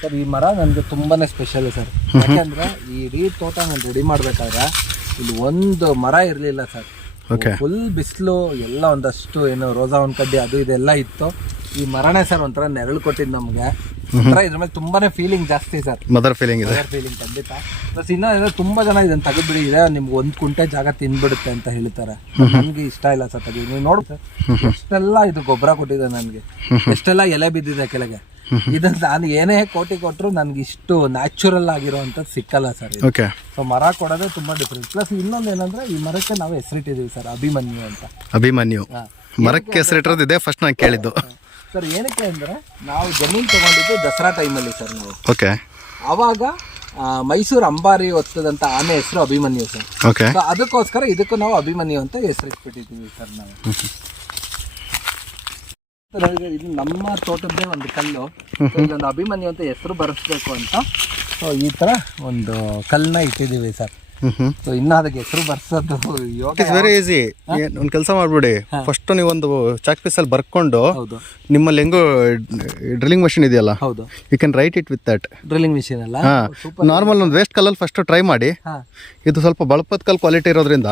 Sir ಈ ಮರ ನನಗೆ ತುಂಬಾನೇ ಸ್ಪೆಷಲ್ ಸರ್. ಯಾಕಂದ್ರೆ ಈ ಇಡೀ ತೋಟ ನಾನು ರೆಡಿ ಮಾಡ್ಬೇಕಾದ್ರೆ ಇಲ್ಲಿ ಒಂದು ಮರ ಇರಲಿಲ್ಲ ಸರ್. ಫುಲ್ ಬಿಸಿಲು ಎಲ್ಲ, ಒಂದಷ್ಟು ಏನು ರೋಸಾ ಒಂದ್ ಕಡ್ಡಿ ಅದು ಇದೆಲ್ಲ ಇತ್ತು. ಈ ಮರನೇ ಸರ್ ಒಂಥರ ನೆರಳು ಕೊಟ್ಟಿದ್ದು ನಮ್ಗೆ. ಒಂಥರ ಇದ್ರ ಮೇಲೆ ತುಂಬಾನೇ ಫೀಲಿಂಗ್ ಜಾಸ್ತಿ ಸರ್. ಮದರ್ ಫೀಲಿಂಗ್ ಖಂಡಿತ. ಪ್ಲಸ್ ಇನ್ನೂ ತುಂಬಾ ಜನ ಇದನ್ನ ತೆಗೆದ್ಬಿಡಿ, ಇದೆ ನಿಮ್ಗೆ 1 ಕುಂಟೆ ಜಾಗ ತಿನ್ಬಿಡುತ್ತೆ ಅಂತ ಹೇಳ್ತಾರೆ. ನನ್ಗೆ ಇಷ್ಟ ಇಲ್ಲ ಸರ್ ತೆಗಿ. ನೀವು ನೋಡಿ ಸರ್ ಎಷ್ಟೆಲ್ಲ ಇದು ಗೊಬ್ಬರ ಕೊಟ್ಟಿದೆ ನನ್ಗೆ, ಎಷ್ಟೆಲ್ಲ ಎಲೆ ಬಿದ್ದಿದೆ ಕೆಳಗೆ. ಇದನ್ನ ನಾನು ಏನೇ ಕೋಟಿ ಕೊಟ್ಟರು ನನ್ಗೆ ಇಷ್ಟು ನ್ಯಾಚುರಲ್ ಆಗಿರುವಂತದ್ದು ಸಿಕ್ಕಲ್ಲ ಸರ್. ಸೊ ಮರ ಕೊಡೋದೇ ತುಂಬಾ ಡಿಫ್ರೆಂಟ್. ಪ್ಲಸ್ ಇನ್ನೊಂದು ಏನಂದ್ರೆ ಈ ಮರಕ್ಕೆ ನಾವು ಹೆಸರಿಟ್ಟಿದೀವಿ ಸರ್, ಅಭಿಮನ್ಯು ಅಂತ. ಅಭಿಮನ್ಯು ಮರಕ್ಕೆ ಹೆಸರಿಟ್ಟಿರೋದಿದೆ ಫಸ್ಟ್ ನಾನು ಕೇಳಿದ್ದು ಸರ್. ಏನಕ್ಕೆ ಅಂದ್ರೆ ನಾವು ಜಮೀನು ತಗೊಂಡಿದ್ದು ದಸರಾ ಟೈಮಲ್ಲಿ ಸರ್. ನಾವು ಅವಾಗ ಮೈಸೂರು ಅಂಬಾರಿ ಹೊತ್ತದಂತ ಆನೆ ಹೆಸರು ಅಭಿಮನ್ಯು ಸರ್. ಸೊ ಅದಕ್ಕೋಸ್ಕರ ಇದಕ್ಕೂ ನಾವು ಅಭಿಮನ್ಯು ಅಂತ ಹೆಸರಿಟ್ಬಿಟ್ಟಿದ್ದೀವಿ ಸರ್ ನಾವು. ಇದು ನಮ್ಮ ತೋಟದ್ದೇ ಒಂದು ಕಲ್ಲು. ಇದೊಂದು ಅಭಿಮನ್ಯು ಅಂತ ಹೆಸರು ಬರೆಸ್ಬೇಕು ಅಂತ ಸೊ ಈ ತರ ಒಂದು ಕಲ್ಲನ್ನ ಇಟ್ಟಿದ್ದೀವಿ ಸರ್. ಸೊ ಇನ್ನು ಅದಕ್ಕೆ ಹೆಸರು ಬರ್ಸೋದು ವೆರಿ ಈಸಿ. ಒಂದು ಕೆಲಸ ಮಾಡ್ಬಿಡಿ, ಫಸ್ಟ್ ನೀವೊಂದು ಚಾಕ್ ಪೀಸ್ ಅಲ್ಲಿ ಬರ್ಕೊಂಡು ನಿಮ್ಮಲ್ಲಿ ಹೆಂಗೋ ಡ್ರಿಲ್ಲಿಂಗ್ ಮಷಿನ್ ಇದೆಯಲ್ಲ, you can write it with that drilling machine ಅಲ್ಲ. ನಾರ್ಮಲ್ ಒಂದು ವೇಸ್ಟ್ ಕಲ್ಲಲ್ಲಿ ಫಸ್ಟ್ ಟ್ರೈ ಮಾಡಿ. ಇದು ಸ್ವಲ್ಪ ಬಳಪದ ಕಲ್ ಕ್ವಾಲಿಟಿ ಇರೋದ್ರಿಂದ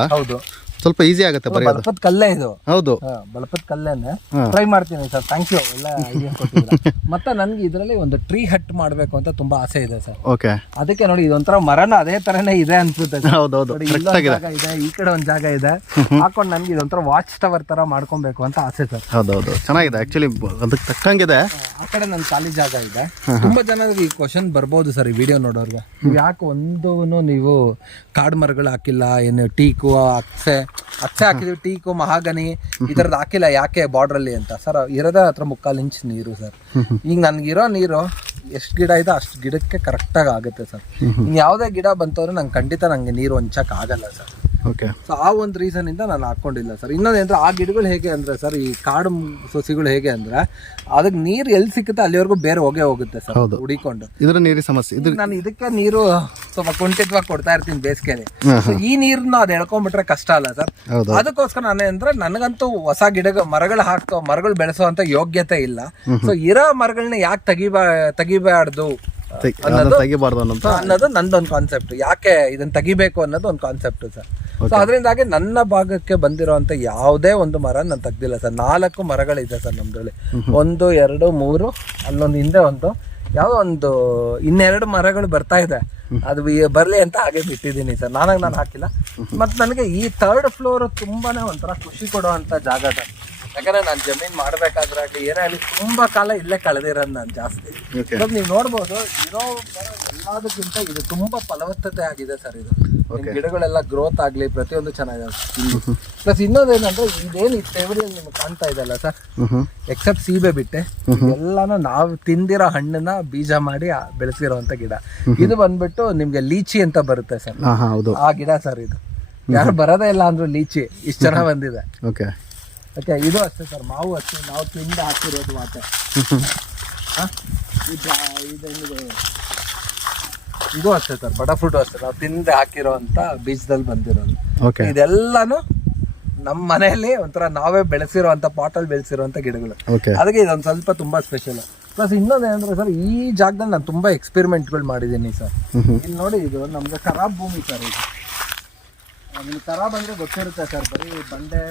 ಸ್ವಲ್ಪ ಈಸಿ ಆಗುತ್ತೆ. ಬಳಪದ ಕಲ್ಲೇ ಇದು. ಹೌದು, ಬಳಪದ ಕಲ್ಲೇನೆ. ಟ್ರೈ ಮಾಡ್ತೀನಿ ಸರ್, ಥ್ಯಾಂಕ್ ಯು ಎಲ್ಲ ಐಡಿಯಾ ಕೊಟ್ಟಿದ್ದೀರಾ. ಮತ್ತೆ ನನ್ಗೆ ಇದರಲ್ಲಿ ಒಂದು ಟ್ರೀ ಹಟ್ ಮಾಡಬೇಕು ಅಂತ ತುಂಬಾ ಆಸೆ ಇದೆ ಸರ್. ಅದಕ್ಕೆ ನೋಡಿ ಇದೊಂಥರ ಮರನ ಅದೇ ತರನೇ ಇದೆ ಅನ್ಸುತ್ತೆ. ಜಾಗ ಇದೆ, ಈ ಕಡೆ ಒಂದ್ ಜಾಗ ಇದೆ, ಹಾಕೊಂಡು ನನ್ಗೆ ಇದೊಂಥರ ವಾಚ್ ಟವರ್ ತರ ಮಾಡ್ಕೊಬೇಕು ಅಂತ ಆಸೆ ಸರ್. ಹೌದೌದು, ಚೆನ್ನಾಗಿದೆ ಆಕ್ಚುಲಿ, ಅದಕ್ಕೆ ತಕ್ಕಂಗಿದೆ. ಆ ಕಡೆ ನನ್ನ ಖಾಲಿ ಜಾಗ ಇದೆ. ತುಂಬಾ ಜನರಿಗೆ ಈ ಕ್ವಶನ್ ಬರ್ಬೋದು ಸರ್ ಈ ವಿಡಿಯೋ ನೋಡೋರ್ಗೆ, ಯಾಕೆ ಒಂದೂ ನೀವು ಕಾಡು ಮರಗಳು ಹಾಕಿಲ್ಲ, ಏನು ಟೀಕು ಅಕ್ಸೆ ಹಾಕಿದೀವಿ, ಟೀಕು ಮಹಾಗನಿ ಈ ತರದ್ ಹಾಕಿಲ್ಲ ಯಾಕೆ ಬಾರ್ಡರ್ ಅಲ್ಲಿ ಅಂತ. ಸರ್ ಇರೋದೇ ಹತ್ರ 3/4 ಇಂಚ್ ನೀರು ಸರ್. ಈಗ ನನ್ಗಿರೋ ನೀರು ಎಷ್ಟು ಗಿಡ ಇದೆ ಅಷ್ಟು ಗಿಡಕ್ಕೆ ಕರೆಕ್ಟಾಗಿ ಆಗುತ್ತೆ ಸರ್. ಇನ್ ಯಾವುದೇ ಗಿಡ ಬಂತವ್ರೆ ನಂಗೆ ಖಂಡಿತ ನಂಗೆ ನೀರು ಹೊಂಚಕ್ ಆಗಲ್ಲ ಸರ್. ಸೊ ಆ ಒಂದು ರೀಸನ್ ಇಂದ ನಾನು ಹಾಕೊಂಡಿಲ್ಲ ಸರ್. ಇನ್ನೊಂದೇಂದ್ರೆ ಆ ಗಿಡಗಳು ಹೇಗೆ ಅಂದ್ರೆ ಸರ್, ಈ ಕಾಡು ಸಸಿಗಳು ಹೇಗೆ ಅಂದ್ರೆ ಅದಕ್ಕೆ ನೀರು ಎಲ್ಲಿ ಸಿಕ್ಕುತ್ತೆ ಅಲ್ಲಿವರೆಗೂ ಬೇರೆ ಹೋಗುತ್ತೆ ಸರ್ ಹುಡಿಕೊಂಡು. ಇದ್ರ ನೀರಿನ ಸಮಸ್ಯೆ. ನಾನು ಇದಕ್ಕೆ ನೀರು ಸ್ವಲ್ಪ ಕುಂಠಿತವಾಗಿ ಕೊಡ್ತಾ ಇರ್ತೀನಿ ಬೇಸಿಗೆಲಿ. ಈ ನೀರನ್ನ ಅದು ಎಳ್ಕೊಂಡ್ಬಿಟ್ರೆ ಕಷ್ಟ ಅಲ್ಲ ಸರ್. ಅದಕ್ಕೋಸ್ಕರ ನಾನೇ ಅಂದ್ರೆ ನನಗಂತೂ ಹೊಸ ಮರಗಳು ಬೆಳೆಸೋ ಅಂತ ಯೋಗ್ಯತೆ ಇಲ್ಲ. ಸೊ ಇರೋ ಮರಗಳನ್ನ ಯಾಕೆ ತೆಗಿಬಾರ್ದು ಅನ್ನೋದು ನಂದೊಂದು ಕಾನ್ಸೆಪ್ಟ್. ಯಾಕೆ ಇದನ್ನ ತೆಗಿಬೇಕು ಅನ್ನೋದು ಒಂದು ಕಾನ್ಸೆಪ್ಟ್ ಸರ್. ಸೊ ಅದರಿಂದಾಗಿ ನನ್ನ ಭಾಗಕ್ಕೆ ಬಂದಿರೋಂಥ ಯಾವುದೇ ಒಂದು ಮರ ನಾನು ತೆಗ್ದಿಲ್ಲ ಸರ್. 4 ಮರಗಳಿದೆ ಸರ್ ನಮ್ದ್ರಲ್ಲಿ. 1 2 3 ಅಲ್ಲೊಂದು ಹಿಂದೆ ಒಂದು ಯಾವುದೋ ಒಂದು 2 ಮರಗಳು ಬರ್ತಾ ಇದೆ. ಅದು ಬರ್ಲಿ ಅಂತ ಹಾಗೆ ಬಿಟ್ಟಿದ್ದೀನಿ ಸರ್. ನಾನು ಹಾಕಿಲ್ಲ. ಮತ್ತೆ ನನಗೆ ಈ 3rd ಫ್ಲೋರ್ ತುಂಬಾನೇ ಒಂಥರ ಖುಷಿ ಕೊಡುವಂತ ಜಾಗ ಸರ್. ಯಾಕಂದ್ರೆ ನಾನು ಜಮೀನ್ ಮಾಡ್ಬೇಕಾದ್ರೆ ಏನೇ ಆಗಲಿ ತುಂಬಾ ಕಾಲ ಇಲ್ಲೇ ಕಳೆದಿರೋದು ನಾನು ಜಾಸ್ತಿ. ನೀವು ನೋಡ್ಬೋದು ಇರೋ ಎಲ್ಲದಕ್ಕಿಂತ ಇದು ತುಂಬಾ ಫಲವತ್ತತೆ ಆಗಿದೆ ಸರ್. ಇದು ಗಿಡಗಳೆಲ್ಲ ಗ್ರೋತ್ ಆಗ್ಲಿ ಪ್ರತಿಯೊಂದು ಚೆನ್ನಾಗಿದೆ. ಪ್ಲಸ್ ಇನ್ನೊಂದೇನಂದ್ರೆ ಇದೇನು ಟೇಬಲಿಯಲ್ಲಿ ನಿಮ್ಗೆ ಕಾಣ್ತಾ ಇದೆಯಲ್ಲ ಸರ್, ಎಕ್ಸೆಪ್ಟ್ ಸೀಬೆ ಬಿಟ್ಟೆ ಎಲ್ಲಾನು ನಾವು ತಿಂದಿರೋ ಹಣ್ಣನ್ನ ಬೀಜ ಮಾಡಿ ಬೆಳೆಸಿರೋಂತ ಗಿಡ. ಇದು ಬಂದ್ಬಿಟ್ಟು ನಿಮ್ಗೆ ಲೀಚಿ ಅಂತ ಬರುತ್ತೆ ಸರ್, ಆ ಗಿಡ ಸರ್. ಇದು ಯಾರು ಬರೋದೇ ಇಲ್ಲ ಅಂದ್ರು ಲೀಚಿ ಇಷ್ಟು ಚೆನ್ನಾಗಿ ಬಂದಿದೆ. ಓಕೆ, ಇದು ಅಷ್ಟೇ ಸರ್. ಮಾವು ಅಷ್ಟೇ, ನಾವು ತಿಂದು ಹಾಕಿರೋದು ಮಾತ್ರ. ಇದು ಅಷ್ಟೇ ಸರ್, ಬಟರ್ ಫ್ರೂಟ್ ಅಷ್ಟೇ, ನಾವು ತಿಂದು ಹಾಕಿರೋ ಅಂತ ಬೀಜದಲ್ಲಿ ಬಂದಿರೋದು. ಇದೆಲ್ಲಾನು ನಮ್ಮ ಮನೆಯಲ್ಲಿ ಒಂಥರ ನಾವೇ ಬೆಳೆಸಿರುವಂತ ಪಾಟಲ್ಲಿ ಬೆಳೆಸಿರುವಂತ ಗಿಡಗಳು. ಅದಕ್ಕೆ ಇದೊಂದು ಸ್ವಲ್ಪ ತುಂಬಾ ಸ್ಪೆಷಲ್. ಪ್ಲಸ್ ಇನ್ನೊಂದು ಏನಂದ್ರೆ ಸರ್, ಈ ಜಾಗದಲ್ಲಿ ನಾನು ತುಂಬಾ ಎಕ್ಸ್ಪೆರಿಮೆಂಟ್ಗಳು ಮಾಡಿದ್ದೀನಿ ಸರ್. ಇಲ್ಲಿ ನೋಡಿ, ಇದು ನಮ್ಗೆ ಖರಾಬ್ ಭೂಮಿ ಸರ್. ಇದು ನಿಮ್ಗೆ ಖರಾಬ್ ಅಂದ್ರೆ ಗೊತ್ತಿರುತ್ತೆ ಸರ್, ಬರೀ ಬಂಡೆ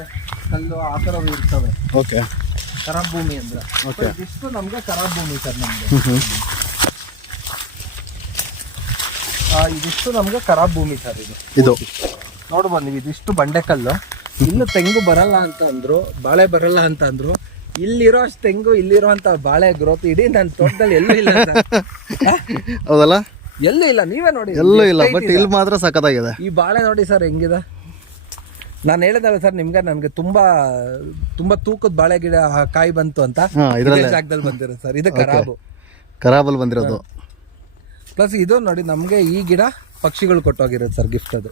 ಕಲ್ಲು ಆ ಥರವು ಇರ್ತವೆ. ಖರಾಬ್ ಭೂಮಿ ಅಂದ್ರೆ ಇದಿಷ್ಟು ನಮ್ಗೆ ಖರಾಬ್ ಭೂಮಿ ಸರ್. ನಮ್ಗೆ ಇದಿಷ್ಟು ನಮ್ಗೆ ಖರಾಬ್ ಭೂಮಿ ಸರ್. ಇದು ನೋಡ್ಬೋದು ನೀವು, ಇದಿಷ್ಟು ಬಂಡೆಕಲ್ಲು. ಇನ್ನು ತೆಂಗು ಬರಲ್ಲ ಅಂತ ಅಂದ್ರು, ಬಾಳೆ ಬರಲ್ಲ ಅಂತ ಅಂದ್ರು. ಇಲ್ಲಿರೋ ಅಷ್ಟು ತೆಂಗು, ಇಲ್ಲಿರುವಂತ ಬಾಳೆ ಗ್ರೋತ್ ಇಡೀ ನನ್ನ ತೋಟದಲ್ಲಿ ಎಲ್ಲೂ ಇಲ್ಲ ಸರ್. ಹೌದಲ್ಲ, ಎಲ್ಲೂ ಇಲ್ಲ. ನೀವೇ ನೋಡಿ, ಎಲ್ಲೂ ಇಲ್ಲ. ಬಟ್ ಇಲ್ಲಿ ಮಾತ್ರ ಸಖತ್ತಾಗಿದೆ. ಈ ಬಾಳೆ ನೋಡಿ ಸರ್ ಹೆಂಗಿದೆ. ನಾನು ಹೇಳಿದಲ್ಲ ಸರ್ ನಿಮ್ಗೆ, ನನ್ಗೆ ತುಂಬಾ ತೂಕದ ಬಾಳೆ ಗಿಡ ಕಾಯಿ ಬಂತು ಅಂತ ಜಾಗದಲ್ಲಿ ಬಂದಿರೋದು ಸರ್. ಇದು ಖರಾಬಲ್ಲಿ ಬಂದಿರೋದು. ಪ್ಲಸ್ ಇದು ನೋಡಿ, ನಮ್ಗೆ ಈ ಗಿಡ ಪಕ್ಷಿಗಳು ಕೊಟ್ಟೋಗಿರೋದು ಸರ್, ಗಿಫ್ಟ್. ಅದು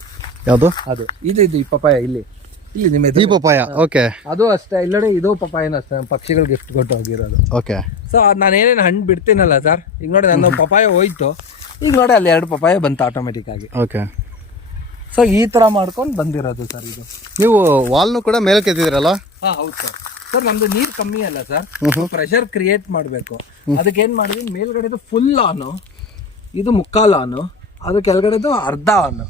ಯಾವುದು? ಅದು ಇದು ಈ ಪಪಾಯ ಇಲ್ಲಿ ನಿಮ್ಮ ಪಪಾಯ. ಓಕೆ, ಅದು ಅಷ್ಟೇ. ಇಲ್ಲಡೆ ಇದು ಪಪಾಯನೂ ಅಷ್ಟೇ, ಪಕ್ಷಿಗಳು ಗಿಫ್ಟ್ ಕೊಟ್ಟು ಹೋಗಿರೋದು. ಓಕೆ. ಸೊ ನಾನು ಏನೇನು ಹಣ್ಣು ಬಿಡ್ತೀನಲ್ಲ ಸರ್, ಈಗ ನೋಡಿ ನನ್ನ ಪಪಾಯ ಹೋಯ್ತು, ಈಗ ನೋಡಿ ಅಲ್ಲಿ 2 ಪಪಾಯ ಬಂತು ಆಟೋಮೆಟಿಕ್ ಆಗಿ. ಓಕೆ. ಸೊ ಈ ತರ ಮಾಡ್ಕೊಂಡು ಬಂದಿರೋದು ಸರ್ ಇದು. ನೀವು ವಾಲ್ನು ಕೂಡ ಮೇಲೆ ಕೆತ್ತಿದಿರಲ್ಲ? ಹೌದು ಸರ್. ಸರ್ ನಮ್ದು ನೀರ್ ಕಮ್ಮಿ ಅಲ್ಲ ಸರ್, ಪ್ರೆಷರ್ ಕ್ರಿಯೇಟ್ ಮಾಡ್ಬೇಕು. ಅದಕ್ಕೆ ಏನ್ ಮಾಡಿದ್ವಿ, ಮೇಲ್ಗಡೆದು ಫುಲ್ ಆನ್, ಇದು ಮುಕ್ಕಾಲು ಆನ್, ಅದು ಕೆಳಗಡೆದು ಅರ್ಧ ಆನ್.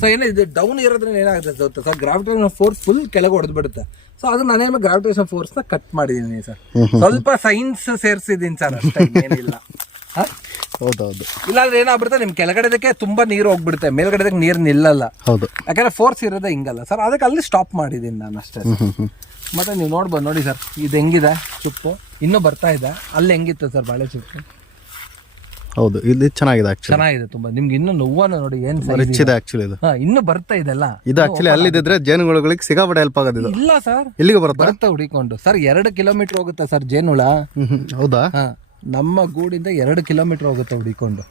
ಸೊ ಏನೋ ಇದು ಡೌನ್ ಇರೋದ್ರಿಂದ ಏನಾಗುತ್ತೆ ಸರ್, ಗ್ರಾವಿಟೇಷನ್ ಫೋರ್ಸ್ ಫುಲ್ ಕೆಳಗೆ ಹೊಡೆದು ಬಿಡುತ್ತೆ. ಸೊ ಅದು ನಾನೇನು ಗ್ರಾವಿಟೇಷನ್ ಫೋರ್ಸ್ ನ ಕಟ್ ಮಾಡಿದೀನಿ ಸರ್. ಸ್ವಲ್ಪ ಸೈನ್ಸ್ ಸೇರ್ಸಿದೀನಿ ಸರ್, ಅಷ್ಟೇ, ಏನಿಲ್ಲ. ಹೌದೌದು, ಇಲ್ಲಾಂದ್ರೆ ಏನಾಗ್ಬಿಡುತ್ತೆ, ನಿಮ್ ಕೆಳಗಡೆದಕ್ಕೆ ತುಂಬಾ ನೀರು ಹೋಗ್ಬಿಡುತ್ತೆ, ಮೇಲ್ಗಡೆದಕ್ಕೆ ನೀರು ನಿಲ್ಲಲ್ಲ. ಹೌದು, ಯಾಕಂದ್ರೆ ಫೋರ್ಸ್ ಇರೋದೇ ಹಿಂಗಲ್ಲ ಸರ್, ಅದಕ್ಕೆ ಅಲ್ಲಿ ಸ್ಟಾಪ್ ಮಾಡಿದೀನಿ ನಾನು ಅಷ್ಟೇ. ಮತ್ತೆ ನೀವು ನೋಡ್ಬೋದು ನೋಡಿ ಸರ್, ಇದು ಹೆಂಗಿದೆ ಚುಪ್ಪು, ಇನ್ನೂ ಬರ್ತಾ ಇದೆ. ಅಲ್ಲಿ ಹೆಂಗಿತ್ತು ಸರ್ ಬಾಳೆ ಚುಪ್ಪು? ಹೌದು, ಇದು ಚೆನ್ನಾಗಿದೆ ಆಕ್ಚುಲಿ, ಚೆನ್ನಾಗಿದೆ ತುಂಬಾ. ನಿಮ್ಗೆ ಇನ್ನೂ ನೋವನ್ನು ನೋಡಿ ಏನ್ ರಿಚ್ ಇದೆ ಆಕ್ಚುಲಿ. ಇದು ಇನ್ನೂ ಬರ್ತಾ ಇದೆಲ್ಲ. ಇದು ಆಕ್ಚುಲಿ ಅಲ್ಲಿದ್ರೆ ಜೇನುಗಳಿಗೆ ಸಿಗಾಬಡೆ ಹೆಲ್ಪ್ ಆಗೋದಿಲ್ಲ. ಇಲ್ಲ ಸರ್, ಎಲ್ಲಿಗೆ ಬರುತ್ತೆ? ಬರುತ್ತೆ ಹುಡಿಕೊಂಡು ಸರ್. 2 ಕಿಲೋಮೀಟರ್ ಹೋಗುತ್ತೆ ಸರ್ ಜೇನುಳ. ಹೌದಾ? ನಮ್ಮ ಗೂಡಿಂದ 2 ಕಿಲೋಮೀಟರ್ ಹೋಗುತ್ತೆ ಹುಡಿಕೊಂಡು.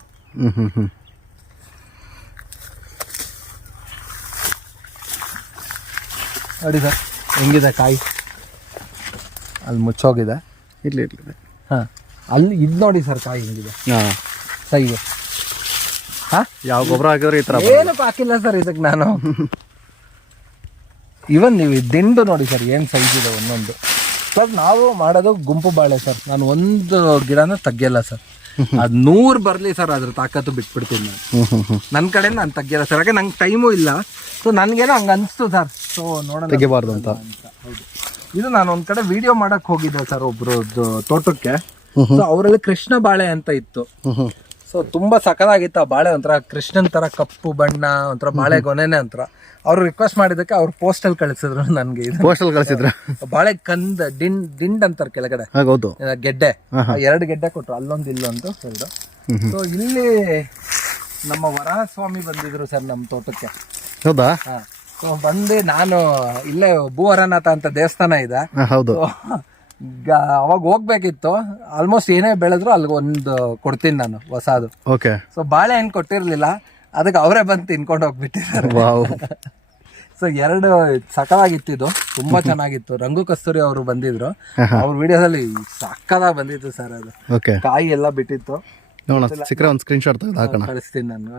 ನೋಡಿ ಸರ್ ಹೆಂಗಿದೆ ಕಾಯಿ, ಅಲ್ಲಿ ಮುಚ್ಚೋಗಿದೆ. ಇರ್ಲಿ. ಹಾ, ಅಲ್ಲಿ ಇದು ನೋಡಿ ಸರ್ ಕಾಯಿ ಹೆಂಗಿದೆ ಸೈಗೆ. ಹಾ, ಯಾವ ಗೊಬ್ಬರ ಹಾಕಿದ್ರೆ ಈ ತರ ಏನಪ್ಪ ಹಾಕಿಲ್ಲ ಸರ್ ಇದಕ್ಕೆ ನಾನು. ಇವನ್ ನೀವು ದಿಂಡು ನೋಡಿ ಸರ್ ಏನ್ ಸೈಜ್ ಇದೆ ಒಂದೊಂದು. ಸರ್ ನಾವು ಮಾಡೋದು ಗುಂಪು ಬಾಳೆ ಸರ್, ನಾನು ಒಂದು ಗಿಡನ ತೆಗಿಯಲ್ಲ ಸರ್. ಅದ್ 100 ಬರ್ಲಿ ಸರ್, ಅದ್ರ ತಾಕತ್ತು ಬಿಟ್ಬಿಡ್ತೀನಿ ನಾನು. ನನ್ನ ಕಡೆ ನಾನು ತೆಗಿಯಲ್ಲ ಸರ್, ಯಾಕೆ ನಂಗೆ ಟೈಮು ಇಲ್ಲ. ಸೊ ನನ್ಗೇನೋ ಹಂಗ ಅನಿಸ್ತು ಸರ್, ಸೊ ನೋಡೋಣ ತೆಗಿಬಾರ್ದು ಅಂತ. ಹೌದು, ಇದು ನಾನು ಒಂದ್ ಕಡೆ ವಿಡಿಯೋ ಮಾಡಕ್ ಹೋಗಿದ್ದೆ ಸರ್ ಒಬ್ರದ್ದು ತೋಟಕ್ಕೆ. ಸೊ ಅವರಲ್ಲಿ ಕೃಷ್ಣ ಬಾಳೆ ಅಂತ ಇತ್ತು. ಸೊ ತುಂಬಾ ಸಖತ್ತಾಗಿತ್ತು ಆ ಬಾಳೆ, ಒಂಥರ ಕೃಷ್ಣನ್ ತರ ಕಪ್ಪು ಬಣ್ಣ, ಒಂಥರ ಬಾಳೆ ಗೊನೆನೆ ಅಂತರ. ಅವ್ರು ರಿಕ್ವೆಸ್ಟ್ ಮಾಡಿದಕ್ಕೆ ಅವ್ರು ಪೋಸ್ಟಲ್ ಕಳಿಸಿದ್ರು ನನ್ಗೆ. ಪೋಸ್ಟಲ್ ಕಳಿಸಿದ್ರ ಬಾಳೆ ಕಂದ್ ದಿಂಡ್ ಅಂತಾರೆ ಕೆಳಗಡೆ, ಹೌದು, ಗೆಡ್ಡೆ. 2 ಗೆಡ್ಡೆ ಕೊಟ್ರು, ಅಲ್ಲೊಂದು ಇಲ್ಲೊಂದು ಸೈಡ್. ಸೊ ಇಲ್ಲಿ ನಮ್ಮ ವರಹಸ್ವಾಮಿ ಬಂದಿದ್ರು ಸರ್ ನಮ್ಮ ತೋಟಕ್ಕೆ. ಹೌದಾ? ಸೊ ಬಂದು ನಾನು ಇಲ್ಲೇ ಭೂವರನಾಥ ಅಂತ ದೇವಸ್ಥಾನ ಇದೆ. ಹೌದು, ಅವಾಗ ಹೋಗ್ಬೇಕಿತ್ತು. ಆಲ್ಮೋಸ್ಟ್ ಏನೇ ಬೆಳೆದ್ರು ಅಲ್ಲಿಗೆ ಒಂದು ಕೊಡ್ತೀನಿ ನಾನು ಹೊಸದು. ಓಕೆ. ಸೊ ಬಾಳೆ ಹಣ್ಣು ಕೊಟ್ಟಿರ್ಲಿಲ್ಲ, ಅದಕ್ಕೆ ಅವರೇ ಬಂದು ತಿನ್ಕೊಂಡು ಹೋಗ್ಬಿಟ್ಟಿದ್ದಾರೆ. ಸೊ 2 ಸಕಲಾಗಿತ್ತು, ಇದು ತುಂಬಾ ಚೆನ್ನಾಗಿತ್ತು. ರಂಗು ಕಸ್ತೂರಿ ಅವರು ಬಂದಿದ್ರು, ಅವ್ರ ವಿಡಿಯೋದಲ್ಲಿ ಸಕ್ಕದಾಗಿ ಬಂದಿತ್ತು ಸರ್. ಅದು ಕಾಯಿ ಎಲ್ಲ ಬಿಟ್ಟಿತ್ತು. ಸಿಕ್ಕರೆ ಒಂದು ಸ್ಕ್ರೀನ್ ಶಾಟ್ ತೆಗೆದು ಕಳಿಸ್ತೀನಿ ನಾನು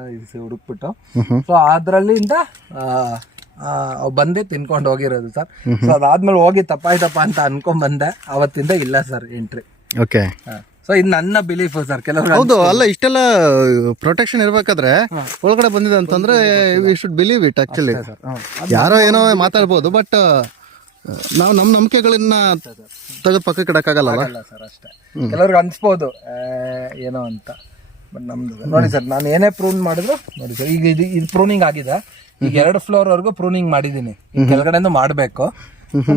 ಹುಡುಕ್ಬಿಟ್ಟು. ಸೊ ಅದ್ರಲ್ಲಿಂದ ಬಂದು ತಿನ್ಕೊಂಡು ಹೋಗಿರೋದು ಸರ್. ಸೊ ಅದಾದ್ಮೇಲೆ ಹೋಗಿ ತಪ್ಪಾಯ್ತಪ್ಪ ಅಂತ ಅನ್ಕೊಂಡ್ ಬಂದೆ, ಅವತ್ತಿಂದ ಇಲ್ಲ ಸರ್ ಎಂಟ್ರಿ. ಓಕೆ. ಸೊ ಇದು ನನ್ನ ಬಿಲೀಫ್ ಸರ್. ಕೆಲವರು ಹೌದು, ಅಲ್ಲ ಇಷ್ಟೆಲ್ಲ ಪ್ರೊಟೆಕ್ಷನ್ ಇರ್ಬೇಕಾದ್ರೆ ಒಳಗಡೆ ಬಂದಿದೆ ಅಂತಂದ್ರೆ we should believe it actually. ಯಾರೋ ಏನೋ ಮಾತಾಡ್ಬೋದು, ಬಟ್ ನಾವು ನಮ್ಮ ನಂಬಿಕೆಗಳನ್ನ ತೆಗೆದು ಪಕ್ಕಕ್ಕೆ ಇಡಕ್ಕಾಗಲ್ಲ ಸರ್. ಅಷ್ಟೇ, ಕೆಲವ್ರಿಗೆ ಅನ್ಸ್ಬೋದು ಏನೋ ಅಂತ, ಬಟ್ ನಮ್ದು ನೋಡಿ ಸರ್, ನಾನು ಏನೇ ಪ್ರೂನ್ ಮಾಡಿದ್ರು ನೋಡಿ ಸರ್. ಈಗ ಇದು ಪ್ರೂನಿಂಗ್ ಆಗಿದೆ, ಈಗ 2 ಫ್ಲೋರ್ ವರ್ಗು ಪ್ರೂನಿಂಗ್ ಮಾಡಿದೀನಿ. ಕೆಳಗಡೆಯಿಂದ ಮಾಡ್ಬೇಕು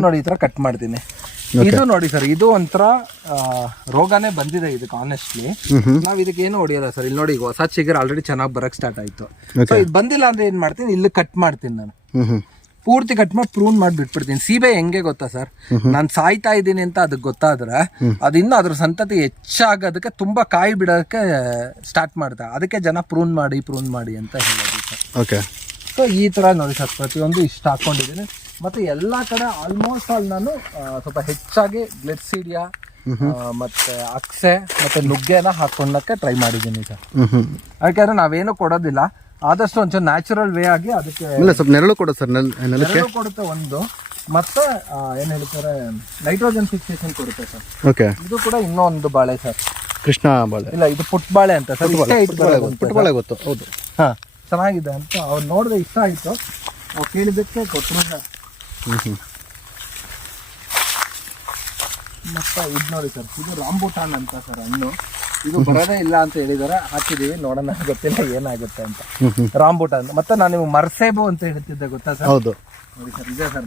ನೋಡಿ, ಈ ತರ ಕಟ್ ಮಾಡ್ತೀನಿ. ಇದು ನೋಡಿ ಸರ್, ಇದು ಒಂಥರ ರೋಗನೇ ಬಂದಿದೆ ಇದಕ್ಕೆ. ಆನೆಸ್ಟ್ಲಿ ನಾವ್ ಇದಕ್ಕೆ ಏನು ಹೊಡಿಯಲ್ಲ ಸರ್. ಇಲ್ಲಿ ನೋಡಿ, ಈಗ ಹೊಸ ಚಿಗುರು ಆಲ್ರೆಡಿ ಚೆನ್ನಾಗಿ ಬರಕ್ ಸ್ಟಾರ್ಟ್ ಆಯ್ತು. ಸೊ ಇದು ಬಂದಿಲ್ಲ ಅಂದ್ರೆ ಏನ್ ಮಾಡ್ತೀನಿ, ಇಲ್ಲಿ ಕಟ್ ಮಾಡ್ತೀನಿ ನಾನು. ಪೂರ್ತಿ ಕಟ್ ಮಾಡಿ ಪ್ರೂನ್ ಮಾಡಿ ಬಿಟ್ಬಿಡ್ತೀನಿ. ಸೀಬೆ ಹೆಂಗೆ ಗೊತ್ತಾ ಸರ್, ನಾನು ಸಾಯ್ತಾ ಇದ್ದೀನಿ ಅಂತ ಅದಕ್ಕೆ ಗೊತ್ತಾದ್ರೆ ಅದು ಇನ್ನೂ ಅದ್ರ ಸಂತತಿ ಹೆಚ್ಚಾಗೋದಕ್ಕೆ ತುಂಬಾ ಕಾಯಿ ಬಿಡೋದಕ್ಕೆ ಸ್ಟಾರ್ಟ್ ಮಾಡ್ತಾರೆ. ಅದಕ್ಕೆ ಜನ ಪ್ರೂನ್ ಮಾಡಿ ಅಂತ ಹೇಳೋದು ಸರ್. ಓಕೆ. ಸೊ ಈ ತರ ನೋಡಿ ಸರ್, ಪ್ರತಿಯೊಂದು ಇಷ್ಟ ಹಾಕೊಂಡಿದ್ದೀನಿ. ಮತ್ತೆ ಎಲ್ಲಾ ಕಡೆ ಆಲ್ಮೋಸ್ಟ್ ಆಲ್ ನಾನು ಸ್ವಲ್ಪ ಹೆಚ್ಚಾಗಿ ಗ್ಲಿಟ್ಸೀಡಿಯಾ ಮತ್ತೆ ಅಕ್ಸೆ ಮತ್ತೆ ನುಗ್ಗೆನ ಹಾಕೊಂಡಕ್ಕೆ ಟ್ರೈ ಮಾಡಿದ್ದೀನಿ ಸರ್. ಯಾಕಂದ್ರೆ ನಾವೇನು ಕೊಡೋದಿಲ್ಲ, ಆದಷ್ಟು ಒಂಚೂರು ನ್ಯಾಚುರಲ್ ವೇ ಆಗಿ ಅದಕ್ಕೆ ಸ್ವಲ್ಪ ನೆರಳು ಕೊಡುತ್ತೆ ಸರ್. ನೆರಳು ಕೊಡುತ್ತೆ ಒಂದು, ಮತ್ತೆ ಏನ್ ಹೇಳ್ತಾರೆ ನೈಟ್ರೋಜನ್ ಫಿಕ್ಸೇಷನ್ ಕೊಡುತ್ತೆ ಸರ್. ಓಕೆ. ಇದು ಕೂಡ ಇನ್ನೊಂದು ಬಾಳೆ ಸರ್, ಕೃಷ್ಣ ಬಾಳೆ. ಇಲ್ಲ, ಇದು ಪುಟ್ ಬಾಳೆ ಅಂತ ಸರ್. ಪುಟ್ ಬಾಳೆ ಗೊತ್ತು. ಹೌದು. ಹಾ, ಚೆನ್ನಾಗಿದೆ ಅಂತ ಅವ್ರು ನೋಡಿದ್ರೆ ಇಷ್ಟ ಆಯ್ತು, ಅವ್ರು ಕೇಳಿದ್ದಕ್ಕೆ ಕೊಟ್ಟರು ಸರ್. ಮತ್ತೆ ಇದು ನೋಡಿ ಸರ್, ಇದು ರಾಂಬುಟಾನ್ ಅಂತ ಸರ್ ಹಣ್ಣು. ಇದು ಬರೋದೇ ಇಲ್ಲ ಅಂತ ಹೇಳಿದಾರೆ, ಹಾಕಿದೀವಿ, ನೋಡೋಣ, ಗೊತ್ತಿಲ್ಲ ಏನಾಗುತ್ತೆ ಅಂತ. ರಾಂಬುಟಾನ್. ಮತ್ತೆ ನಾನು ನಿಮ್ಗೆ ಮರ್ಸೇಬು ಅಂತ ಹೇಳ್ತಿದ್ದೆ, ಗೊತ್ತಾ ಸರ್? ಹೌದು ನೋಡಿ ಸರ್, ಇದೆ ಸರ್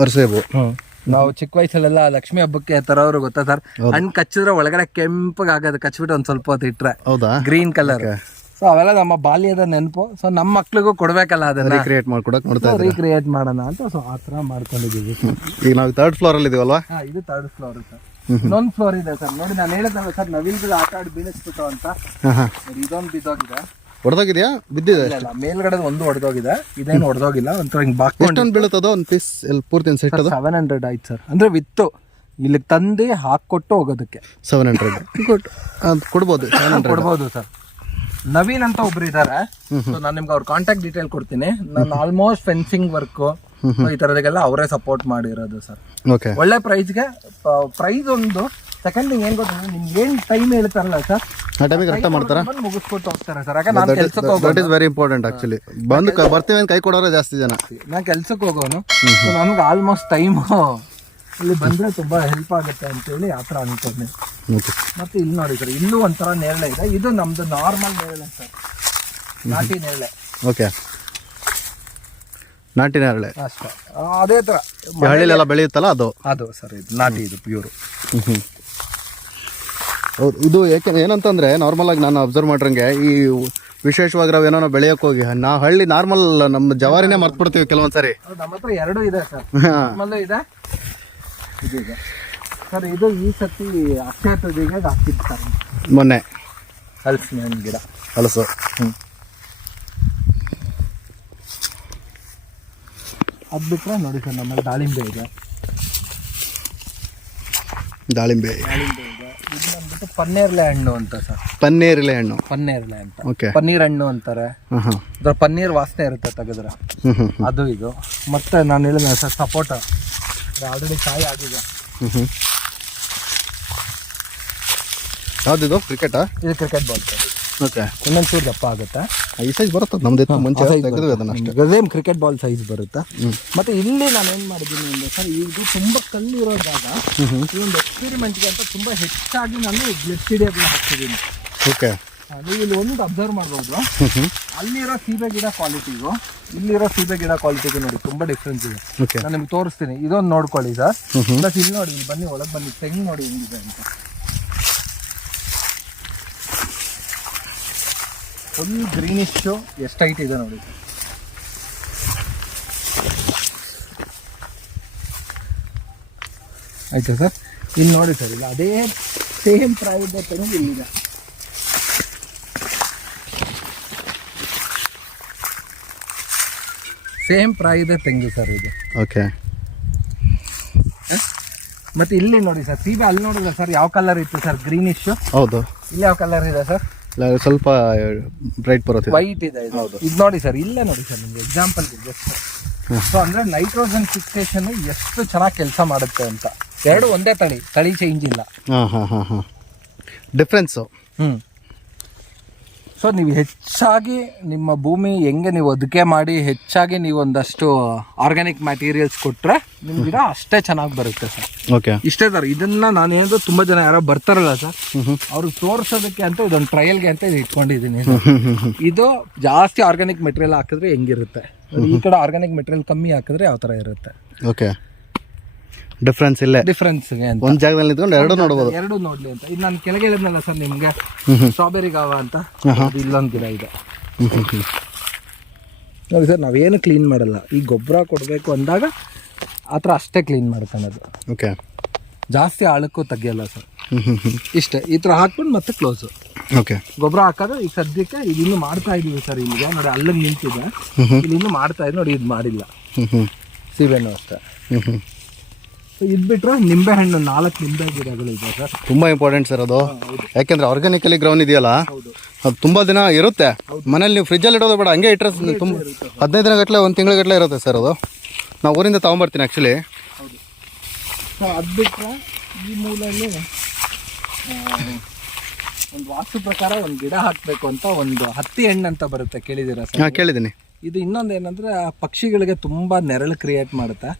ಮರ್ಸೇಬು. ನಾವು ಚಿಕ್ಕ ವಯಸ್ಸಲ್ಲೆಲ್ಲ ಲಕ್ಷ್ಮಿ ಹಬ್ಬಕ್ಕೆ ತರೋರು, ಗೊತ್ತಾ ಸರ್? ಹಣ್ಣು ಕಚ್ಚಿದ್ರೆ ಒಳಗಡೆ ಕೆಂಪಗಾಗದು, ಕಚ್ಬಿಟ್ಟು ಒಂದ್ ಸ್ವಲ್ಪ ಹೊತ್ತು ಇಟ್ರೆ ಗ್ರೀನ್ ಕಲರ್. ಸೊ ಅವೆಲ್ಲ ನಮ್ಮ ಬಾಲ್ಯದ ನೆನಪು. ಸೊ ನಮ್ಮ ಮಕ್ಳಿಗೂ ಕೊಡ್ಬೇಕಲ್ಲ, ಅದನ್ನ ರೀಕ್ರಿಯೇಟ್ ಮಾಡ್ಕೊಡಕ್ ನೋಡ್ತಾ ಇದ್ದೀವಿ, ರೀಕ್ರಿಯೇಟ್ ಮಾಡೋಣ ಅಂತ. ಸೊ ಆ ತರ ಮಾಡ್ಕೊಂಡಿದೀವಿ. ಈಗ ನಾವು 3rd ಫ್ಲೋರ್ ಅಲ್ಲಿ ಇದೀವಲ್ವಾ? ಇದು 3rd ಫ್ಲೋರ್ ಸರ್. ಇನ್ನೊಂದು ಫ್ಲೋರ್ ಇದೆ ಸರ್. ನೋಡಿ, ನಾನು ಹೇಳಿದ್ನಲ್ಲ ಸರ್, ನವಿಲ್ಗಳು ಆಟ ಆಡಿ ಬೀಳಿಸ್ಬಿಟ್ಟು ಅಂತ. ಇದೊಂದು ಬಿದ್ದೋಗಿದೆ. ಹೊಡೆದೋಗಿದ್ಯಾ? ಬಿದ್ದಿದೆ? ಇಲ್ಲ, ಮೇಲ್ಗಡೆ ಒಂದು ಹೊಡೆದೋಗಿದೆ, ಇದೇನು ಹೊಡೆದೋಗಿಲ್ಲ. ಒಂಥರ ಹಿಂಗ್ ಬಾಕೊಂಡು ಬೀಳುತ್ತದೋ ಒಂದು ಪೀಸ್ ಪೂರ್ತಿ ಸೆಟ್. 700 ಆಯ್ತು ಸರ್. ಅಂದ್ರೆ ವಿತ್ತು ಇಲ್ಲಿ ತಂದು ಹಾಕೊಟ್ಟು ಹೋಗೋದಕ್ಕೆ 700 ಕೊಡ್ಬೋದು. ಕೊಡ್ಬೋದು ಸರ್. ನವೀನ್ ಅಂತ ಒಬ್ರು ಇದಾರೆ. ಸೊ ನಾನು ನಿಮ್ಗೆ ಅವ್ರ ಕಾಂಟ್ಯಾಕ್ಟ್ ಡೀಟೇಲ್ ಕೊಡ್ತೀನಿ. ನಾನು ಆಲ್ಮೋಸ್ಟ್ ಫೆನ್ಸಿಂಗ್ ವರ್ಕ್ ಈ ತರದಕ್ಕೆಲ್ಲ ಅವರೇ ಸಪೋರ್ಟ್ ಮಾಡಿರೋದು ಸರ್. ಓಕೆ ಒಳ್ಳೆ ಪ್ರೈಸ್ಗೆ ಪ್ರೈಸ್ ಒಂದು ಸೆಕೆಂಡ್ ಥಿಂಗ್ ಏನ್ ಗೊತ್ತಿಲ್ಲ, ನಿಮ್ಗೆ ಏನ್ ಟೈಮ್ ಹೇಳ್ತಾರಲ್ಲ ಸರ್ ಆ ಟೈಮಿಗೆ ಅರ್ಥ ಮಾಡ್ತಾರಾ? ಮುಗಿಸ್ಕೊಟ್ಟು ಹೋಗ್ತಾರೆ ಸರ್. ಯಾಕಂದ್ರೆ ನಾನು ಕೆಲ್ಸಕ್ಕೆ ಹೋಗೋನು, that is very important actually. ಬರ್ತೀವಿ ಅಂತ ಕೈ ಕೊಡೋರೆ ಜಾಸ್ತಿ ಜನ. ನಾನು ಕೆಲ್ಸಕ್ಕೆ ಹೋಗೋನು, ನನ್ಗೆ ಆಲ್ಮೋಸ್ಟ್ ಟೈಮು ಇಲ್ಲಿ ಬಂದ್ರೆ ತುಂಬಾ ಹೆಲ್ಪ್ ಆಗುತ್ತೆ ಅಂತೇಳಿ ಆ ಥರ ಅನ್ಕೊಂಡೆ. ಮತ್ತೆ ಇಲ್ಲಿ ನೋಡಿ ಸರ್, ಇಲ್ಲೂ ಒಂಥರ ನೇರಳೆ ಇದೆ. ಇದು ನಮ್ದು ನಾರ್ಮಲ್ ನೇರಳೆ ಸರ್, ನಾಟಿ ನೇರಳೆ. ಓಕೆ, ನಾಟಿ ನೇರಳೆ ಅಷ್ಟೇ. ಅದೇ ತರ ಹಳ್ಳಿಲೆಲ್ಲ ಬೆಳೆಯುತ್ತಲ್ಲ ಅದು ಸರ್, ಇದು ನಾಟಿ, ಇದು ಪ್ಯೂರ್. ಹೌದು. ಇದು ಏನಂತಂದ್ರೆ ನಾರ್ಮಲ್ ಆಗಿ ನಾನು ಅಬ್ಸರ್ವ್ ಮಾಡಿರಂಗೆ ಈ ವಿಶೇಷವಾಗಿರೋ ಏನೋ ಬೆಳೆಯೋಕೆ ಹೋಗಿ ಹಳ್ಳಿ ನಾರ್ಮಲ್ ನಮ್ಮ ಜವಾರಿನೇ ಮರ್ತ್ಬಿಡ್ತೀವಿ ಕೆಲವೊಂದ್ಸರಿ. ನಮ್ಮ ಹತ್ರ ಎರಡು ಇದೆ ಸರ್, ನಮ್ಮಲ್ಲೂ ಇದೆ, ಇದು ಇದೆ ಸರ್. ಇದು ಈ ಸತಿ ಅಕ್ಷಯ ತೃತೀಯಗೆ ಹಾಕಿದ್ದು ಸರ್, ಮೊನ್ನೆ ಹಲಸಿನ ಗಿಡ. ಹಲಸು. ಅದು ಬಿಟ್ಟರೆ ನೋಡಿ ಸರ್, ನಮ್ಮಲ್ಲಿ ದಾಳಿಂಬೆ ಇದೆ. ದಾಳಿಂಬೆ ಇದೆ. ಇದು ಬಂದ್ಬಿಟ್ಟು ಪನ್ನೀರ್ಲೆ ಹಣ್ಣು ಅಂತ ಸರ್. ಪನ್ನೀರ್ಲೆ ಹಣ್ಣು, ಪನ್ನೀರ್ಲೆ ಅಂತ. ಓಕೆ. ಪನ್ನೀರ್ ಹಣ್ಣು ಅಂತಾರೆ. ಅದ್ರ ಪನ್ನೀರ್ ವಾಸನೆ ಇರುತ್ತೆ ತೆಗೆದ್ರೆ, ಅದು ಇದು. ಮತ್ತೆ ನಾನು ಹೇಳಿದ ಸರ್ ಸಪೋಟ, ಆಲ್ರೆಡಿ ಕಾಯಿ ಆಗಿದೆ. ಯಾವ್ದಿದು? ಕ್ರಿಕೆಟಾ? ಇದು ಕ್ರಿಕೆಟ್ ಬಾಲ್ ಸರ್. ಓಕೆ. ಇನ್ನೊಂದು ಚೂರು ದಪ್ಪ ಆಗುತ್ತೆ. ಈ ಸೈಜ್ ಬರುತ್ತೆ ನಮ್ದು ಮುಂಚೆ ತೆಗೆದು ಅದನ್ನ ಅಷ್ಟೇ. ಸೇಮ್ ಕ್ರಿಕೆಟ್ ಬಾಲ್ ಸೈಜ್ ಬರುತ್ತೆ. ಮತ್ತೆ ಇಲ್ಲಿ ನಾನು ಏನು ಮಾಡಿದ್ದೀನಿ ಅಂದರೆ ಸರ್, ಇದು ತುಂಬ ಕಲ್ಲಿರೋ ಜಾಗ, ಈ ಒಂದು ಎಕ್ಸ್ಪೆರಿಮೆಂಟ್ಗೆ ಅಂತ ತುಂಬ ಹೆಚ್ಚಾಗಿ ನಾನು ಗ್ಲಿಸಿಡಿಯರ್ನ ಹಾಕ್ತಿದ್ದೀನಿ. ಓಕೆ. ನೀವು ಇಲ್ಲಿ ಒಂದು ಅಬ್ಸರ್ವ್ ಮಾಡ್ಬೋದು, ಅಲ್ಲಿರೋ ಸೀಬೆ ಗಿಡ ಕ್ವಾಲಿಟಿಗೂ ಇಲ್ಲಿರೋ ಸೀಬೆ ಗಿಡ ಕ್ವಾಲಿಟಿಗೂ ನೋಡಿ ತುಂಬ ಡಿಫ್ರೆನ್ಸ್ ಇದೆ. ನಾನು ನಿಮ್ಗೆ ತೋರಿಸ್ತೀನಿ, ಇದೊಂದು ನೋಡ್ಕೊಳ್ಳಿ ಸರ್. ಪ್ಲಸ್ ಇಲ್ಲಿ ನೋಡಿ, ಇಲ್ಲಿ ಬನ್ನಿ, ಒಳಗೆ ಬನ್ನಿ, ತೆಂಗು ನೋಡಿ ಹೆಂಗಿದೆ ಅಂತ. ಫುಲ್ ಗ್ರೀನಿಶು, ಎಷ್ಟು ಹೈಟ್ ಇದೆ ನೋಡಿ. ಆಯ್ತಾ ಸರ್? ಇಲ್ಲಿ ನೋಡಿ ಸರ್, ಇಲ್ಲ ಅದೇ ಸೇಮ್ ಪ್ರಾಯದ ತೆಂಗು ಇಲ್ಲಿದೆ. ಸೇಮ್ ಪ್ರಾಯದ ತೆಂಗು ಸರ್ ಇದು. ಓಕೆ. ಮತ್ತೆ ಇಲ್ಲಿ ನೋಡಿ ಸರ್, ಸೀಬೆ ಅಲ್ಲಿ ನೋಡಿದ್ರೆ ಸರ್ ಯಾವ ಕಲರ್ ಇತ್ತು ಸರ್? ಗ್ರೀನಿಶ್. ಹೌದು. ಇಲ್ಲಿ ಯಾವ ಕಲರ್ ಇದೆ ಸರ್? ಸ್ವಲ್ಪ ಬ್ರೈಟ್ ಬರುತ್ತೆ, ವೈಟ್ ಇದೆ. ಇದು ನೋಡಿ ಸರ್, ಇಲ್ಲೇ ನೋಡಿ ಸರ್, ನಿಮ್ಗೆ ಎಕ್ಸಾಂಪಲ್ ಇದೆ. ಸೊ ಅಂದ್ರೆ ನೈಟ್ರೋಜನ್ ಫಿಕ್ಸೇಷನ್ ಎಷ್ಟು ಚೆನ್ನಾಗಿ ಕೆಲಸ ಮಾಡುತ್ತೆ ಅಂತ. ಎರಡು ಒಂದೇ ತಳಿ ಚೇಂಜ್ ಇಲ್ಲ. ಡಿಫ್ರೆನ್ಸು. ಸೊ ನೀವು ಹೆಚ್ಚಾಗಿ ನಿಮ್ಮ ಭೂಮಿ ಹೆಂಗೆ ನೀವು ಒದಕೆ ಮಾಡಿ ಹೆಚ್ಚಾಗಿ ನೀವು ಒಂದಷ್ಟು ಆರ್ಗ್ಯಾನಿಕ್ ಮ್ಯಾಟೀರಿಯಲ್ಸ್ ಕೊಟ್ಟರೆ ನಿಮ್ಮ ಗಿಡ ಅಷ್ಟೇ ಚೆನ್ನಾಗಿ ಬರುತ್ತೆ ಸರ್. ಓಕೆ. ಇಷ್ಟೇ ಸರ್. ಇದನ್ನ ನಾನು ಏನಾದ್ರು ತುಂಬ ಜನ ಯಾರೋ ಬರ್ತಾರಲ್ಲ ಸರ್, ಅವ್ರಿಗೆ ತೋರಿಸೋದಕ್ಕೆ ಅಂತ ಇದೊಂದು ಟ್ರಯಲ್ಗೆ ಅಂತ ಇದು ಇಟ್ಕೊಂಡಿದ್ದೀನಿ. ಇದು ಜಾಸ್ತಿ ಆರ್ಗ್ಯಾನಿಕ್ ಮೆಟೀರಿಯಲ್ ಹಾಕಿದ್ರೆ ಹೆಂಗಿರುತ್ತೆ, ಈ ಕಡೆ ಆರ್ಗ್ಯಾನಿಕ್ ಮೆಟೀರಿಯಲ್ ಕಮ್ಮಿ ಹಾಕಿದ್ರೆ ಯಾವ ಥರ ಇರುತ್ತೆ. ಓಕೆ. ಡಿಫ್ರೆನ್ಸ್ ಇಲ್ಲ, ಡಿಫ್ರೆನ್ಸ್ಗೆ ಅಂತ ಒಂದು ಜಾಗದಲ್ಲಿ ನಿಂತ್ಕೊಂಡು ಎರಡು ನೋಡ್ಬೋದು, ಎರಡು ನೋಡ್ಲಿ ಅಂತ. ಇದು ನಾನು ಕೆಳಗೆ ಹೇಳಿದ್ನಲ್ಲ ಸರ್ ನಿಮ್ಗೆ, ಸ್ಟ್ರಾಬೆರಿ ಗಾವ ಅಂತ, ಇಲ್ಲೊಂದು ಗಿಡ ಇದೆ ನೋಡಿ ಸರ್. ನಾವೇನು ಕ್ಲೀನ್ ಮಾಡಲ್ಲ, ಈ ಗೊಬ್ಬರ ಕೊಡಬೇಕು ಅಂದಾಗ ಆ ಥರ ಅಷ್ಟೇ ಕ್ಲೀನ್ ಮಾಡ್ತಾನೆ ಅದು. ಓಕೆ. ಜಾಸ್ತಿ ಆಳಕ್ಕೂ ತೆಗಿಯಲ್ಲ ಸರ್, ಇಷ್ಟೇ. ಈ ಥರ ಹಾಕ್ಕೊಂಡು ಮತ್ತೆ ಕ್ಲೋಸು. ಓಕೆ. ಗೊಬ್ಬರ ಹಾಕೋದು ಈಗ ಸದ್ಯಕ್ಕೆ ಇದು ಇನ್ನೂ ಮಾಡ್ತಾ ಇದೀವಿ ಸರ್. ಇಲ್ಲಿಗೆ ನೋಡಿ, ಅಲ್ಲಿಗೆ ನಿಂತಿದೆ, ಇಲ್ಲಿ ಇನ್ನೂ ಮಾಡ್ತಾ ಇದೆ ನೋಡಿ. ಇದು ಮಾಡಿಲ್ಲ, ಸೀಬೆನೂ ಅಷ್ಟೇ. ಇದು ಬಿಟ್ಟರೆ ನಿಂಬೆ ಹಣ್ಣು 4 ನಿಂಬೆ ಗಿಡಗಳಿದೆ ಸರ್. ತುಂಬ ಇಂಪಾರ್ಟೆಂಟ್ ಸರ್ ಅದು. ಯಾಕೆಂದ್ರೆ ಆರ್ಗ್ಯಾನಿಕಲಿ ಗ್ರೌಂಡ್ ಇದೆಯಲ್ಲ, ಅದು ತುಂಬ ದಿನ ಇರುತ್ತೆ. ಮನೇಲಿ ನೀವು ಫ್ರಿಜ್ಜಲ್ಲಿ ಇಡೋದು ಬೇಡ, ಹಂಗೆ ಇಟ್ಟರೆ ತುಂಬ 15 ದಿನಗಟ್ಟಲೆ 1 ತಿಂಗಳಗಟ್ಟಲೆ ಇರುತ್ತೆ ಸರ್ ಅದು. ನಾವು ಊರಿಂದ ತೊಗೊಂಬರ್ತೀನಿ ಆ್ಯಕ್ಚುಲಿ. ಹೌದು. ಸೊ ಅದು ಬಿಟ್ಟರೆ ಈ ಮೂಲಲ್ಲಿ ಒಂದು ವಾಸ್ತು ಪ್ರಕಾರ ಒಂದು ಗಿಡ ಹಾಕಬೇಕು ಅಂತ ಒಂದು ಹತ್ತಿ ಹಣ್ಣು ಅಂತ ಬರುತ್ತೆ, ಕೇಳಿದ್ದೀರಾ ಸರ್? ಹಾಂ, ಕೇಳಿದ್ದೀನಿ. ಇದು ಇನ್ನೊಂದು ಏನಂದ್ರೆ ಪಕ್ಷಿಗಳಿಗೆ ತುಂಬಾ ನೆರಳು ಕ್ರಿಯೇಟ್ ಮಾಡುತ್ತೆ.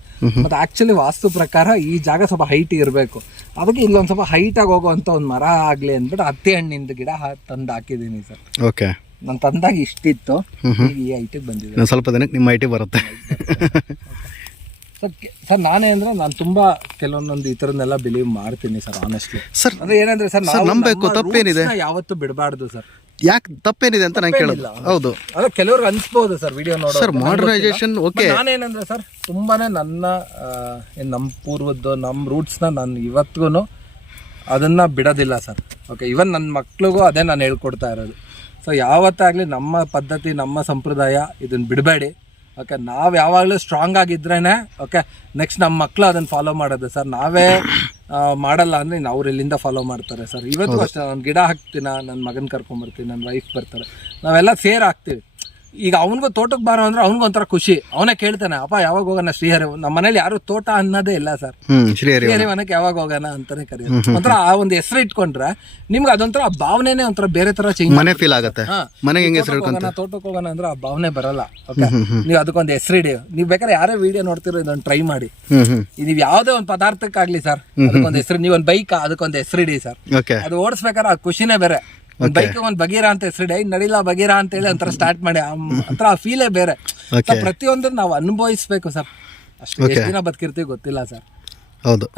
ಮತ್ತೆ ಆಕ್ಚುಲಿ ವಾಸ್ತು ಪ್ರಕಾರ ಈ ಜಾಗ ಸ್ವಲ್ಪ ಹೈಟ್ ಇರಬೇಕು. ಅದಕ್ಕೆ ಇಲ್ಲೊಂದು ಸ್ವಲ್ಪ ಹೈಟ್ ಆಗಿ ಹೋಗುವಂತ ಒಂದು ಮರ ಆಗ್ಲಿ ಅಂದ್ಬಿಟ್ಟು ಹತ್ತಿ ಹಣ್ಣಿಂದ ಗಿಡ ತಂದು ಹಾಕಿದ್ದೀನಿ ಸರ್. ಓಕೆ. ನಾನು ತಂದಾಗ ಇಷ್ಟಿತ್ತು, ಈಗ ಈ ಹೈಟಿಗೆ ಬಂದಿದೆ. ಸ್ವಲ್ಪ ದಿನಕ್ಕೆ ನಿಮ್ಮ ಹೈಟಿಗೆ ಬರುತ್ತೆ ಸರ್. ನಾನೇ ಅಂದ್ರೆ ನಾನು ತುಂಬಾ ಕೆಲವೊಂದೊಂದು ಈ ಥರನ್ನೆಲ್ಲ ಬಿಲೀವ್ ಮಾಡ್ತೀನಿ ಸರ್, ಆನೆಸ್ಟ್ಲಿ. ಸರ್ ಅಂದ್ರೆ ಏನಂದ್ರೆ ಸರ್, ನಂಬಬೇಕು, ತಪ್ಪೇನಿದೆ? ಯಾವತ್ತೂ ಬಿಡಬಾರ್ದು ಸರ್. ಯಾಕೆ ತಪ್ಪೇನಿದೆ ಅಂತ ನಾನು ಕೇಳಿಲ್ಲ. ಹೌದು, ಅದೇ ಕೆಲವ್ರಿಗೆ ಅನ್ಸ್ಬೋದು ಸರ್ ವಿಡಿಯೋ ನೋಡೋ. Sir modernisation okay. ನಾನೇನಂದ್ರೆ ಸರ್, ತುಂಬಾನೇ ನಮ್ಮ ಪೂರ್ವದ್ದು ನಮ್ಮ ರೂಟ್ಸ್ನ ನಾನು ಇವತ್ತಿಗೂ ಅದನ್ನ ಬಿಡೋದಿಲ್ಲ ಸರ್. ಓಕೆ. ಇವನ್ ನನ್ನ ಮಕ್ಳಿಗೂ ಅದೇ ನಾನು ಹೇಳ್ಕೊಡ್ತಾ ಇರೋದು. ಸೊ ಯಾವತ್ತಾಗಲಿ ನಮ್ಮ ಪದ್ಧತಿ, ನಮ್ಮ ಸಂಪ್ರದಾಯ ಇದನ್ನ ಬಿಡಬೇಡಿ. ಓಕೆ. ನಾವು ಯಾವಾಗಲೂ ಸ್ಟ್ರಾಂಗ್ ಆಗಿದ್ರೇನೆ ಓಕೆ ನೆಕ್ಸ್ಟ್ ನಮ್ಮ ಮಕ್ಕಳು ಅದನ್ನು ಫಾಲೋ ಮಾಡೋದು ಸರ್. ನಾವೇ ಮಾಡಲ್ಲ ಅಂದರೆ ಇನ್ನು ಅವ್ರು ಎಲ್ಲಿಂದ ಫಾಲೋ ಮಾಡ್ತಾರೆ ಸರ್. ಇವತ್ತು ಅಷ್ಟೇ, ನಾನು ಗಿಡ ಹಾಕ್ತೀನಿ, ನನ್ನ ಮಗನ ಕರ್ಕೊಂಬರ್ತೀನಿ, ನನ್ನ ವೈಫ್ ಬರ್ತಾರೆ, ನಾವೆಲ್ಲ ಸೇರ್ ಹಾಕ್ತೀವಿ. ಈಗ ಅವನಿಗೂ ತೋಟಕ್ಕೆ ಬಾರೋ ಅಂದ್ರೆ ಅವ್ನಿಗೂ ಒಂಥರ ಖುಷಿ. ಅವನೇ ಕೇಳ್ತಾನೆ, ಅಪ್ಪ ಯಾವಾಗ ಹೋಗೋಣ ಶ್ರೀಹರಿ. ನಮ್ಮ ಮನೇಲಿ ಯಾರು ತೋಟ ಅನ್ನೋದೇ ಇಲ್ಲ ಸರ್. ಶ್ರೀಹರಿ ವನಕ್ಕೆ ಯಾವಾಗ ಹೋಗೋಣ ಅಂತಾನೆ ಕರೆಯೋದು. ಒಂಥರ ಆ ಒಂದು ಹೆಸರು ಇಟ್ಕೊಂಡ್ರೆ ನಿಮ್ಗೆ ಅದೊಂಥರ ಆ ಭಾವನೆನೇ ಒಂಥರ ಬೇರೆ ತರ ಚೇಂಜ್ ಮನೆ ಫೀಲ್ ಆಗುತ್ತೆ. ತೋಟಕ್ಕೆ ಹೋಗೋಣ ಅಂದ್ರೆ ಆ ಭಾವನೆ ಬರಲ್ಲ. ಓಕೆ, ನೀವು ಅದಕ್ಕೊಂದು ಹೆಸರು ಇಡಿ. ನೀವು ಬೇಕಾದ್ರೆ ಯಾರೇ ವಿಡಿಯೋ ನೋಡ್ತಿರೋ ಇದೊಂದು ಟ್ರೈ ಮಾಡಿ. ನೀವು ಯಾವ್ದೇ ಒಂದು ಪದಾರ್ಥಕ್ಕಾಗ್ಲಿ ಸರ್, ಅದಕ್ಕೊಂದು ಹೆಸರು. ನೀವು ಒಂದು ಬೈಕ್, ಅದಕ್ಕೊಂದು ಹೆಸರು ಇಡಿ ಸರ್. ಅದು ಓಡಿಸ್ಬೇಕಾದ್ರೆ ಆ ಖುಷಿನೇ ಬೇರೆ. ಬೈಕ್ ಒಂದು ಬಗೀರಾ ಅಂತ ಹೆಸರಿಡಿ, ನಡಿಲ್ಲ ಬಗೀರಾ ಅಂತ ಹೇಳಿ ಒಂಥರ ಸ್ಟಾರ್ಟ್ ಮಾಡಿ ಒಂಥರ ಆ ಫೀಲೇ ಬೇರೆ. ಪ್ರತಿಯೊಂದು ನಾವು ಅನುಭವಿಸ್ಬೇಕು ಸರ್. ಅಷ್ಟು ಎಷ್ಟು ದಿನ ಬದುಕಿರ್ತೀವಿ ಗೊತ್ತಿಲ್ಲ ಸರ್. ಹೌದು,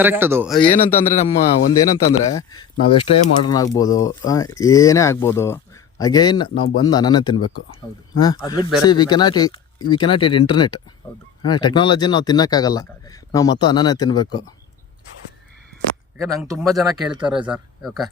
ಕರೆಕ್ಟ್. ಅದು ಏನಂತಂದ್ರೆ ನಮ್ಮ ಒಂದೇನಂತಂದ್ರೆ ನಾವೆಷ್ಟೇ ಮಾಡರ್ನ್ ಆಗ್ಬೋದು, ಏನೇ ಆಗ್ಬೋದು, ಅಗೈನ್ ನಾವು ಬಂದು ಅನ್ನನೇ ತಿನ್ಬೇಕು. We cannot it internet. Technology ನಾವು ತಿನ್ನಕ್ಕಾಗಲ್ಲ, ನಾವು ಮತ್ತೆ ಅನ್ನನೇ ತಿನ್ಬೇಕು. ನಂಗೆ ತುಂಬಾ ಜನ ಕೇಳ್ತಾರೆ ಸರ್, ಓಕೆ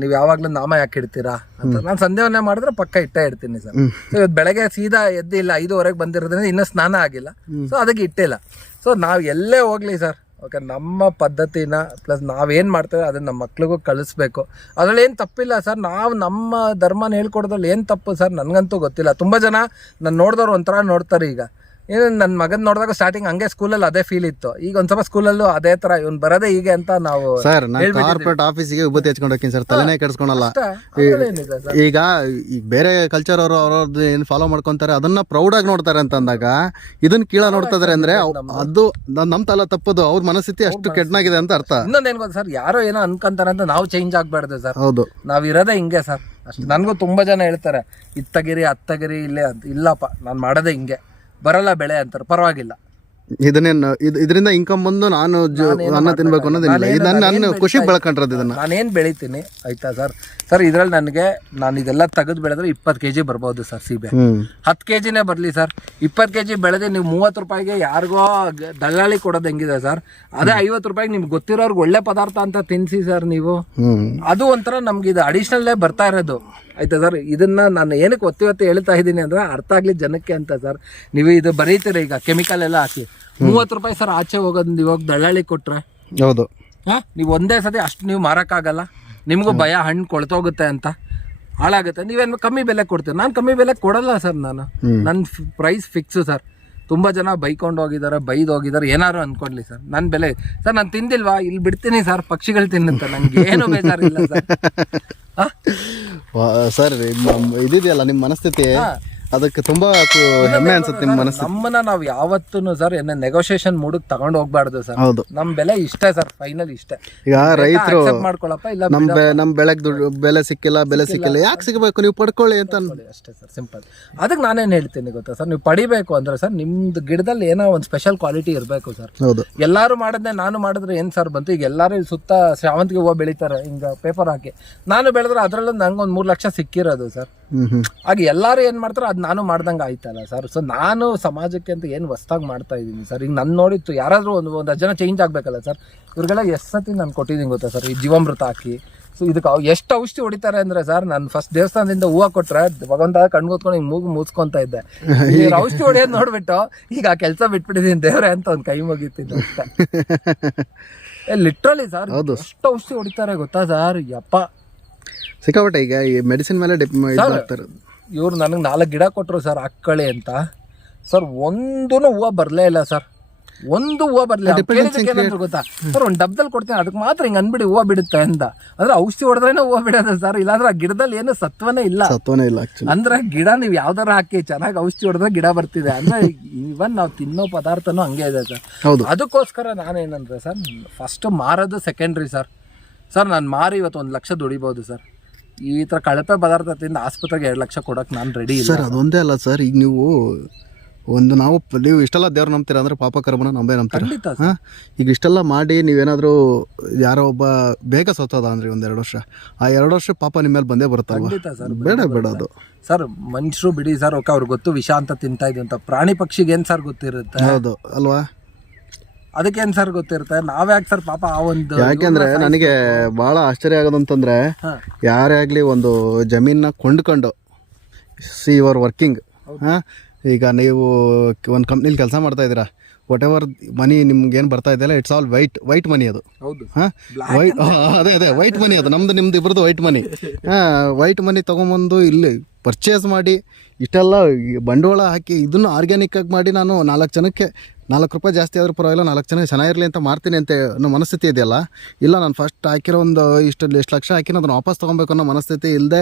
ನೀವು ಯಾವಾಗ್ಲೂ ನಾಮ ಯಾಕೆ ಇಡ್ತೀರಾ ಅಂತ. ನಾನು ಸಂದೇವನೆ ಮಾಡಿದ್ರೆ ಪಕ್ಕ ಇಟ್ಟೇ ಇಡ್ತೀನಿ ಸರ್. ಇವತ್ತು ಬೆಳಗ್ಗೆ ಸೀದಾ ಎದ್ದಿಲ್ಲ, 5:30 ಬಂದಿರೋದ್ರಿಂದ ಇನ್ನೂ ಸ್ನಾನ ಆಗಿಲ್ಲ, ಸೊ ಅದಕ್ಕೆ ಇಟ್ಟಿಲ್ಲ. ಸೊ ನಾವು ಎಲ್ಲೇ ಹೋಗ್ಲಿ ಸರ್, ಓಕೆ, ನಮ್ಮ ಪದ್ಧತಿನ ಪ್ಲಸ್ ನಾವೇನು ಮಾಡ್ತೇವೆ ಅದನ್ನ ನಮ್ಮ ಮಕ್ಳಿಗೂ ಕಳಿಸ್ಬೇಕು. ಅದ್ರಲ್ಲಿ ಏನು ತಪ್ಪಿಲ್ಲ ಸರ್. ನಾವು ನಮ್ಮ ಧರ್ಮನ ಹೇಳ್ಕೊಡೋದ್ರಲ್ಲಿ ಏನು ತಪ್ಪು ಸರ್ ನನಗಂತೂ ಗೊತ್ತಿಲ್ಲ. ತುಂಬ ಜನ ನಾನು ನೋಡಿದವ್ರು ಒಂಥರ ನೋಡ್ತಾರೆ. ಈಗ ಏನು ನನ್ನ ಮಗನ್ ನೋಡಿದಾಗ ಸ್ಟಾರ್ಟಿಂಗ್ ಹಂಗೆ ಸ್ಕೂಲಲ್ಲಿ ಅದೇ ಫೀಲ್ ಇತ್ತು. ಈಗ ಒಂದ್ ಸ್ವಲ್ಪ ಸ್ಕೂಲಲ್ಲೂ ಅದೇ ತರ ಇವ್ನು ಬರೋದೇ ಹೀಗೆ ಅಂತ ನಾವು ಸರ್ ಕಾರ್ಪೊರೇಟ್ ಆಫೀಸಿಗೆ ವಿಭೂತಿ ಹಚ್ಕೊಂಡು ಹೋಗ್ತೀನಿ ಸರ್, ತಲೆನೇ ಕೆಡಿಸ್ಕೊಳಲ್ಲ. ಈಗ ಬೇರೆ ಕಲ್ಚರ್ ಅವರು ಅವ್ರದ್ದು ಏನು ಫಾಲೋ ಮಾಡ್ಕೊಂತಾರೆ ಅದನ್ನ ಪ್ರೌಡ್ ಆಗಿ ನೋಡ್ತಾರೆ ಅಂತ ಅಂದಾಗ ಇದನ್ನ ಕೀಳ ನೋಡ್ತಾ ಇದಾರೆ ಅಂದ್ರೆ ಅದು ನಮ್ ತಲೆ ತಪ್ಪದು. ಅವ್ರ ಮನಸ್ಥಿತಿ ಅಷ್ಟು ಕೆಟ್ಟನಾಗಿದೆ ಅಂತ ಅರ್ಥ. ಇನ್ನೊಂದೇನ್ ಗೊತ್ತಾ ಸರ್, ಯಾರೋ ಏನೋ ಅನ್ಕೊಂತಾರೆ ಅಂತ ನಾವು ಚೇಂಜ್ ಆಗ್ಬಾರ್ದು ಸರ್. ಹೌದು, ನಾವ್ ಇರೋದೇ ಹಿಂಗೆ ಸರ್ ಅಷ್ಟು. ನನ್ಗೂ ತುಂಬಾ ಜನ ಹೇಳ್ತಾರೆ ಇತ್ತಗಿರಿ ಅತ್ತಗಿರಿ ಇಲ್ಲೇ ಅಂತ. ಇಲ್ಲಪ್ಪ, ನಾನ್ ಮಾಡೋದೇ ಹಿಂಗೆ, ಬರಲ್ಲ ಬೆಳೆ ಅಂತಾರೆ, ಪರವಾಗಿಲ್ಲ. ಇದರಿಂದ ಇನ್ಕಮ್ ಬಂದು ನಾನು ಅನ್ನ ತಿನ್ಬೇಕು ಅನ್ನೋದಿಲ್ಲ. ನನ್ನ ಖುಷಿ ಬೆಳ್ಕೊಂಡ್ರದ್ದು ಇದನ್ನ ನಾನೇನ್ ಬೆಳಿತೀನಿ ಆಯ್ತಾ ಸರ್. ಸರ್ ಇದ್ರಲ್ಲಿ ನಾನು ಇದೆಲ್ಲ ತೆಗೆದು ಬೆಳೆದ್ರೆ 20 kg ಬರ್ಬೋದು ಸರ್. ಸೀಬೆ 10 kgನೇ ಬರ್ಲಿ ಸರ್. 20 kg ಬೆಳೆದ್ರೆ ನೀವು 30 ರೂಪಾಯಿಗೆ ಯಾರಿಗೋ ದಳ್ಳಾಳಿ ಕೊಡೋದು ಹೆಂಗಿದೆ ಸರ್, ಅದೇ 50 ರೂಪಾಯಿಗೆ ನಿಮ್ಗೆ ಗೊತ್ತಿರೋರ್ಗೆ ಒಳ್ಳೆ ಪದಾರ್ಥ ಅಂತ ತಿನ್ಸಿ ಸರ್ ನೀವು. ಅದು ಒಂಥರ ನಮ್ಗೆ ಇದು ಅಡಿಷನಲ್ಲೇ ಬರ್ತಾ ಇರೋದು ಆಯ್ತಾ ಸರ್. ಇದನ್ನ ನಾನು ಏನಕ್ಕೆ ಒತ್ತಿ ಹೇಳ್ತಾ ಇದ್ದೀನಿ ಅಂದ್ರೆ ಅರ್ಥ ಆಗ್ಲಿ ಜನಕ್ಕೆ ಅಂತ ಸರ್. ನೀವು ಇದು ಬರೀತೀರ ಈಗ ಕೆಮಿಕಲ್ ಎಲ್ಲ ಹಾಕಿ 30 ರೂಪಾಯಿ ಸರ್ ಆಚೆ ಹೋಗೋದು ನೀವು ಹೋಗಿ ದಳ್ಳಾಳಿ ಕೊಟ್ರೆ. ಹೌದು, ನೀವು ಒಂದೇ ಸತಿ ಅಷ್ಟು ನೀವು ಮಾರಕ್ಕಾಗಲ್ಲ. ನಿಮಗೂ ಭಯ, ಹಣ್ಣು ಕೊಳ್ತೋಗುತ್ತೆ ಅಂತ, ಹಾಳಾಗುತ್ತೆ. ನೀವೇನು ಕಮ್ಮಿ ಬೆಲೆ ಕೊಡ್ತೀರಿ. ನಾನು ಕಮ್ಮಿ ಬೆಲೆ ಕೊಡಲ್ಲ ಸರ್. ನನ್ನ ಪ್ರೈಸ್ ಫಿಕ್ಸು ಸರ್. ತುಂಬ ಜನ ಬೈಕೊಂಡು ಹೋಗಿದ್ದಾರೆ, ಬೈದು ಹೋಗಿದ್ದಾರೆ, ಏನಾರು ಅಂದ್ಕೊಡ್ಲಿ ಸರ್. ನನ್ನ ಬೆಲೆ ಸರ್, ನಾನು ತಿಂದಿಲ್ವಾ ಇಲ್ಲಿ ಬಿಡ್ತೀನಿ ಸರ್, ಪಕ್ಷಿಗಳು ತಿನ್ನುತ್ತೆ, ನನಗೆ ಏನು ಬೇಜಾರಿಲ್ಲ ಸರ್. ಸರ್ ಇದಿದೆಯಲ್ಲ ನಿಮ್ಮ ಮನಸ್ಥಿತಿ, ಅದಕ್ಕೆ ತುಂಬಾ ಹೆಮ್ಮೆ ಅನ್ಸುತ್ತೆ ನಿಮ್ಮ ಮನಸ್ಸು. ನಮ್ಮನ್ನ ನಾವು ಯಾವತ್ತೂ ಸರ್ ನೆಗೋಷಿಯೇಷನ್ ಮೂಡಕ್ ತಗೊಂಡ್ ಹೋಗ್ಬಾರ್ದು ಸರ್. ಹೌದು, ನಮ್ ಬೆಲೆ ಇಷ್ಟೇ ಸರ್, ಫೈನಲ್ ಇಷ್ಟೇ. ಈಗ ರೈತರು ಮಾಡ್ಕೊಳಪ್ಪ, ಇಲ್ಲ ನಮ್ ಬೆಳೆಗ್ ಬೆಲೆ ಸಿಕ್ಕಿಲ್ಲ ಯಾಕೆ ಸಿಗಬೇಕು, ನೀವು ಪಡ್ಕೊಳ್ಳಿ ಅಂತ ಅಷ್ಟೇ ಸರ್, ಸಿಂಪಲ್. ಅದಕ್ಕೆ ನಾನೇನ್ ಹೇಳ್ತೀನಿ ಗೊತ್ತಾ ಸರ್, ನೀವು ಪಡಿಬೇಕು ಅಂದ್ರೆ ಸರ್ ನಿಮ್ದು ಗಿಡದಲ್ಲಿ ಏನೋ ಒಂದು ಸ್ಪೆಷಲ್ ಕ್ವಾಲಿಟಿ ಇರಬೇಕು ಸರ್. ಹೌದು, ಎಲ್ಲಾರು ಮಾಡದ್ನೆ ನಾನು ಮಾಡಿದ್ರೆ ಏನ್ ಸರ್ ಬಂತು. ಈಗ ಎಲ್ಲಾರು ಸುತ್ತ ಶಾವಂತಿಗೆ ಹೂವು ಬೆಳಿತಾರೆ ಹಿಂಗ ಪೇಪರ್ ಹಾಕಿ. ನಾನು ಬೆಳೆದ್ರೆ ಅದ್ರಲ್ಲೂ ನಂಗೊಂದು 3 ಲಕ್ಷ ಸಿಕ್ಕಿರೋದು ಸರ್. ಹಾಗೆ ಎಲ್ಲಾರು ಏನ್ ಮಾಡ್ತಾರೋ ಅದ್ ನಾನು ಮಾಡ್ದಂಗ ಆಯ್ತಲ್ಲ ಸರ್. ಸೊ ನಾನು ಸಮಾಜಕ್ಕೆ ಅಂತ ಏನ್ ಹೊಸ್ದಾಗಿ ಮಾಡ್ತಾ ಇದ್ದೀನಿ ಸರ್. ಈಗ ನಾನು ನೋಡಿತ್ತು ಯಾರಾದ್ರೂ ಒಂದು ಜನ ಚೇಂಜ್ ಆಗ್ಬೇಕಲ್ಲ ಸರ್. ಇವ್ರಿಗೆಲ್ಲ ಎಷ್ಟು ಸತಿ ನಾನು ಕೊಟ್ಟಿದ್ದೀನಿ ಗೊತ್ತಾ ಸರ್, ಈ ಜೀವಾಮೃತ ಹಾಕಿ. ಸೊ ಇದಕ್ಕೆ ಎಷ್ಟು ಔಷಧಿ ಹೊಡಿತಾರೆ ಅಂದ್ರೆ ಸರ್, ನಾನು ಫಸ್ಟ್ ದೇವಸ್ಥಾನದಿಂದ ಹೂವು ಕೊಟ್ರೆ ಭಗವಂತ ಕಣ್ಗೊತ್ಕೊಂಡು ಹಿಂಗೆ ಮೂಗು ಮುಚ್ಕೊಂತ ಇದ್ದೆ. ಔಷಧಿ ಹೊಡೆಯೋದು ನೋಡ್ಬಿಟ್ಟು ಈಗ ಆ ಕೆಲಸ ಬಿಟ್ಬಿಟ್ಟಿದ್ದೀನಿ ದೇವ್ರೆ ಅಂತ ಒಂದು ಕೈ ಮುಗಿತಿದ್ದೆ ಅಷ್ಟೇ. ಲಿಟ್ರಲಿ ಸರ್ ಎಷ್ಟು ಔಷಧಿ ಹೊಡಿತಾರೆ ಗೊತ್ತಾ ಸರ್, ಯಪ್ಪ ಸಿಕ್ಕಾಪಟ್ಟೆ. ಈಗ ಈ ಮೆಡಿಸಿನ್ ಮೇಲೆ ಇವ್ರು ನನಗೆ 4 ಗಿಡ ಕೊಟ್ಟರು ಸರ್ ಹಾಕೊಳ್ಳಿ ಅಂತ. ಸರ್ ಒಂದೂ ಹೂವು ಬರಲೇ ಇಲ್ಲ ಸರ್, ಒಂದು ಹೂವು ಬರಲಿಲ್ಲ. ಏನಾದ್ರು ಗೊತ್ತಾ ಸರ್, ಒಂದು ಡಬ್ಬದಲ್ಲಿ ಕೊಡ್ತೀನಿ ಅದಕ್ಕೆ ಮಾತ್ರ ಹಿಂಗೆ ಅಂದ್ಬಿಡಿ ಹೂವು ಬಿಡುತ್ತೆ ಅಂತ. ಅಂದ್ರೆ ಔಷಧಿ ಹೊಡೆದ್ರೇನೆ ಹೂವು ಬಿಡೋದು ಸರ್. ಇಲ್ಲಾಂದ್ರೆ ಆ ಗಿಡದಲ್ಲಿ ಏನು ಸತ್ವನೇ ಇಲ್ಲ. ಅಂದ್ರೆ ಗಿಡ ನೀವು ಯಾವ್ದಾರ ಹಾಕಿ ಚೆನ್ನಾಗಿ ಔಷಧಿ ಹೊಡೆದ್ರೆ ಗಿಡ ಬರ್ತಿದೆ ಅಂದ್ರೆ. ಇವನ್ ನಾವು ತಿನ್ನೋ ಪದಾರ್ಥನೂ ಹಂಗೆ ಇದೆ ಸರ್. ಅದಕ್ಕೋಸ್ಕರ ನಾನೇನಂದ್ರೆ ಸರ್, ಫಸ್ಟ್ ಮಾರೋದು ಸೆಕೆಂಡ್ರಿ ಸರ್. ಸರ್ ನಾನು ಮಾರಿ ಇವತ್ತು 1 ಲಕ್ಷ ದುಡಿಬೋದು ಸರ್. ಈ ಥರ ಕಳಪೆ ಪದಾರ್ಥ ತಿಂದು ಆಸ್ಪತ್ರೆಗೆ 2 ಲಕ್ಷ ಕೊಡೋಕೆ ನಾನು ರೆಡಿ ಇಲ್ಲ ಸರ್. ಅದೊಂದೇ ಅಲ್ಲ ಸರ್, ಈಗ ನೀವು ಇಷ್ಟೆಲ್ಲ ದೇವ್ರು ನಂಬ್ತೀರಾ ಅಂದ್ರೆ ಪಾಪ ಕರ್ಮನ ನಂಬೇ ನಂಬ್ತೀರಾ. ಈಗ ಇಷ್ಟೆಲ್ಲ ಮಾಡಿ ನೀವೇನಾದರೂ ಯಾರೋ ಒಬ್ಬ ಬೇಗ ಸತ್ತೋದ ಅಂದ್ರೆ 1-2 ವರ್ಷ, ಆ 2 ವರ್ಷ ಪಾಪ ನಿಮ್ಮ ಮೇಲೆ ಬಂದೇ ಬರುತ್ತಲ್ವ. ಬೇಡ ಅದು ಸರ್. ಮನುಷ್ಯರು ಬಿಡಿ ಸರ್, ಓಕೆ ಅವ್ರಿಗೆ ಗೊತ್ತು ವಿಷ ಅಂತ ತಿಂತಾ ಇದ್ವಿ ಅಂತ. ಪ್ರಾಣಿ ಪಕ್ಷಿಗೆ ಏನು ಸರ್ ಗೊತ್ತಿರುತ್ತೆ? ಹೌದು ಅಲ್ವಾ, ಅದಕ್ಕೇನು ಸರ್ ಗೊತ್ತಿರುತ್ತೆ. ನಾವ್ಯಾಕೆ ಸರ್ ಪಾಪ ಆ ಒಂದು. ಯಾಕೆಂದ್ರೆ ನನಗೆ ಭಾಳ ಆಶ್ಚರ್ಯ ಆಗೋದಂತಂದ್ರೆ, ಯಾರೇ ಆಗಲಿ ಒಂದು ಜಮೀನ ಕೊಂಡ್ಕೊಂಡು ಸಿ ಯುವರ್ ವರ್ಕಿಂಗ್. ಈಗ ನೀವು ಒಂದು ಕಂಪ್ನಿಲಿ ಕೆಲಸ ಮಾಡ್ತಾ ಇದ್ದೀರಾ, ವಾಟ್ ಎವರ್ ಮನಿ ನಿಮ್ಗೆ ಏನು ಬರ್ತಾ ಇದೆಯಲ್ಲ ಇಟ್ಸ್ ಆಲ್ ವೈಟ್ ಮನಿ ಅದು. ಹೌದು ಹಾಂ ವೈಟ್ ಅದೇ ವೈಟ್ ಮನಿ ಅದು, ನಿಮ್ದು ಇಬ್ಬರದು ವೈಟ್ ಮನಿ. ವೈಟ್ ಮನಿ ತೊಗೊಂಬಂದು ಇಲ್ಲಿ ಪರ್ಚೇಸ್ ಮಾಡಿ ಇಷ್ಟೆಲ್ಲ ಬಂಡವಾಳ ಹಾಕಿ ಇದನ್ನು ಆರ್ಗ್ಯಾನಿಕ್ಕಾಗಿ ಮಾಡಿ ನಾನು 4 ಜನಕ್ಕೆ 4 ರೂಪಾಯಿ ಜಾಸ್ತಿ ಆದರೂ ಪರವಾಗಿಲ್ಲ 4 ಜನ ಚೆನ್ನಾಗಿರಲಿ ಅಂತ ಮಾಡ್ತೀನಿ ಅಂತ ಅನ್ನೋ ಮನಸ್ಥಿತಿ ಇದೆಯಲ್ಲ, ಇಲ್ಲ ನಾನು ಫಸ್ಟ್ ಹಾಕಿರೋ ಒಂದು ಎಷ್ಟು ಲಕ್ಷ ಹಾಕಿನ ಅದನ್ನು ವಾಪಸ್ ತೊಗೊಬೇಕು ಅನ್ನೋ ಮನಸ್ಥಿತಿ ಇಲ್ಲದೆ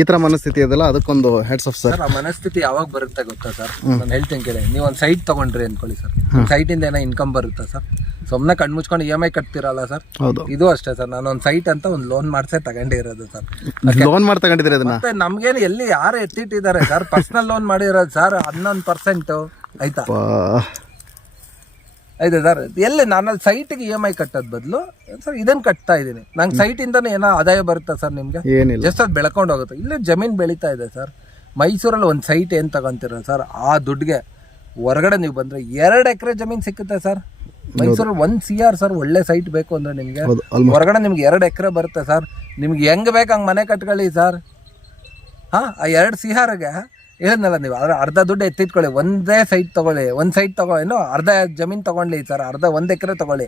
ಈ ಥರ ಮನಸ್ಥಿತಿ ಇದೆಯಲ್ಲ, ಅದಕ್ಕೊಂದು ಹೆಡ್ಸ್ ಆಫ್ ಸರ್. ಆ ಮನಸ್ಥಿತಿ ಯಾವಾಗ ಬರುತ್ತೆ ಗೊತ್ತಾ ಸರ್? ನಾನು ಹೇಳ್ತೀನಿ ಕೇಳಿ, ನೀವು ಒಂದು ಸೈಟ್ ತೊಗೊಂಡ್ರಿ ಅನ್ಕೊಳ್ಳಿ ಸರ್, ಸೈಟಿಂದ ಏನೋ ಇನ್ಕಮ್ ಬರುತ್ತಾ ಸರ್? ಸುಮ್ಮನೆ ಕಣ್ಣು ಮುಚ್ಕೊಂಡು EMI ಕಟ್ತಿರಲ್ಲ ಸರ್. ಹೌದು, ಇದು ಅಷ್ಟೇ ಸರ್. ನಾನು ಒಂದು ಸೈಟ್ ಅಂತ ಒಂದು ಲೋನ್ ಮಾಡ್ಸೇ ತಗೊಂಡಿರೋದು ಸರ್. ಲೋನ್ ಮಾಡಿ ತಗೊಂಡಿದ್ದೀರಿ ಅದನ್ನ? ಮತ್ತೆ ನಮ್ಗೇನು ಎಲ್ಲಿ ಯಾರು ಎತ್ತಿಟ್ಟಿದ್ದಾರೆ ಸರ್? ಪರ್ಸನಲ್ ಲೋನ್ ಮಾಡಿರೋದು ಸರ್ 11%. ಆಯ್ತಾ ಆಯ್ತಾ ಸರ್? ಎಲ್ಲಿ ನಾನು ಅಲ್ಲಿ ಸೈಟಿಗೆ EMI ಕಟ್ಟೋದ್ ಬದಲು ಸರ್ ಇದನ್ನ ಕಟ್ತಾ ಇದ್ದೀನಿ. ನಂಗೆ ಸೈಟಿಂದನೇ ಏನೋ ಆದಾಯ ಬರುತ್ತಾ ಸರ್ ನಿಮ್ಗೆ? ಏನಿಲ್ಲ, ಜಸ್ಟ್ ಅದು ಬೆಳ್ಕೊಂಡು ಹೋಗುತ್ತೆ. ಇಲ್ಲೇ ಜಮೀನು ಬೆಳೀತಾ ಇದೆ ಸರ್. ಮೈಸೂರಲ್ಲಿ ಒಂದು ಸೈಟ್ ಏನು ತಗೊಂತೀರ ಸರ್? ಆ ದುಡ್ಡಿಗೆ ಹೊರಗಡೆ ನೀವು ಬಂದರೆ 2 ಎಕರೆ ಜಮೀನು ಸಿಕ್ಕುತ್ತೆ ಸರ್. ಮೈಸೂರಲ್ಲಿ 1 CR ಸರ್. ಒಳ್ಳೆ ಸೈಟ್ ಬೇಕು ಅಂದರೆ ನಿಮಗೆ ಹೊರಗಡೆ ನಿಮ್ಗೆ 2 ಎಕರೆ ಬರುತ್ತೆ ಸರ್. ನಿಮ್ಗೆ ಹೆಂಗೆ ಬೇಕು ಹಂಗೆ ಮನೆ ಕಟ್ಕೊಳ್ಳಿ ಸರ್. ಹಾಂ, ಆ 2 CRಗೆ ಹೇಳಿದ್ನಲ್ಲ ನೀವು, ಆದರೆ ಅರ್ಧ ದುಡ್ಡು ಎತ್ತಿಟ್ಕೊಳ್ಳಿ. ಒಂದೇ ಸೈಟ್ ತೊಗೊಳ್ಳಿ, ಒಂದು ಸೈಟ್ ಏನೋ ಅರ್ಧ ಜಮೀನು ತೊಗೊಳ್ಳಿ ಸರ್, 1 ಎಕರೆ ತೊಗೊಳ್ಳಿ.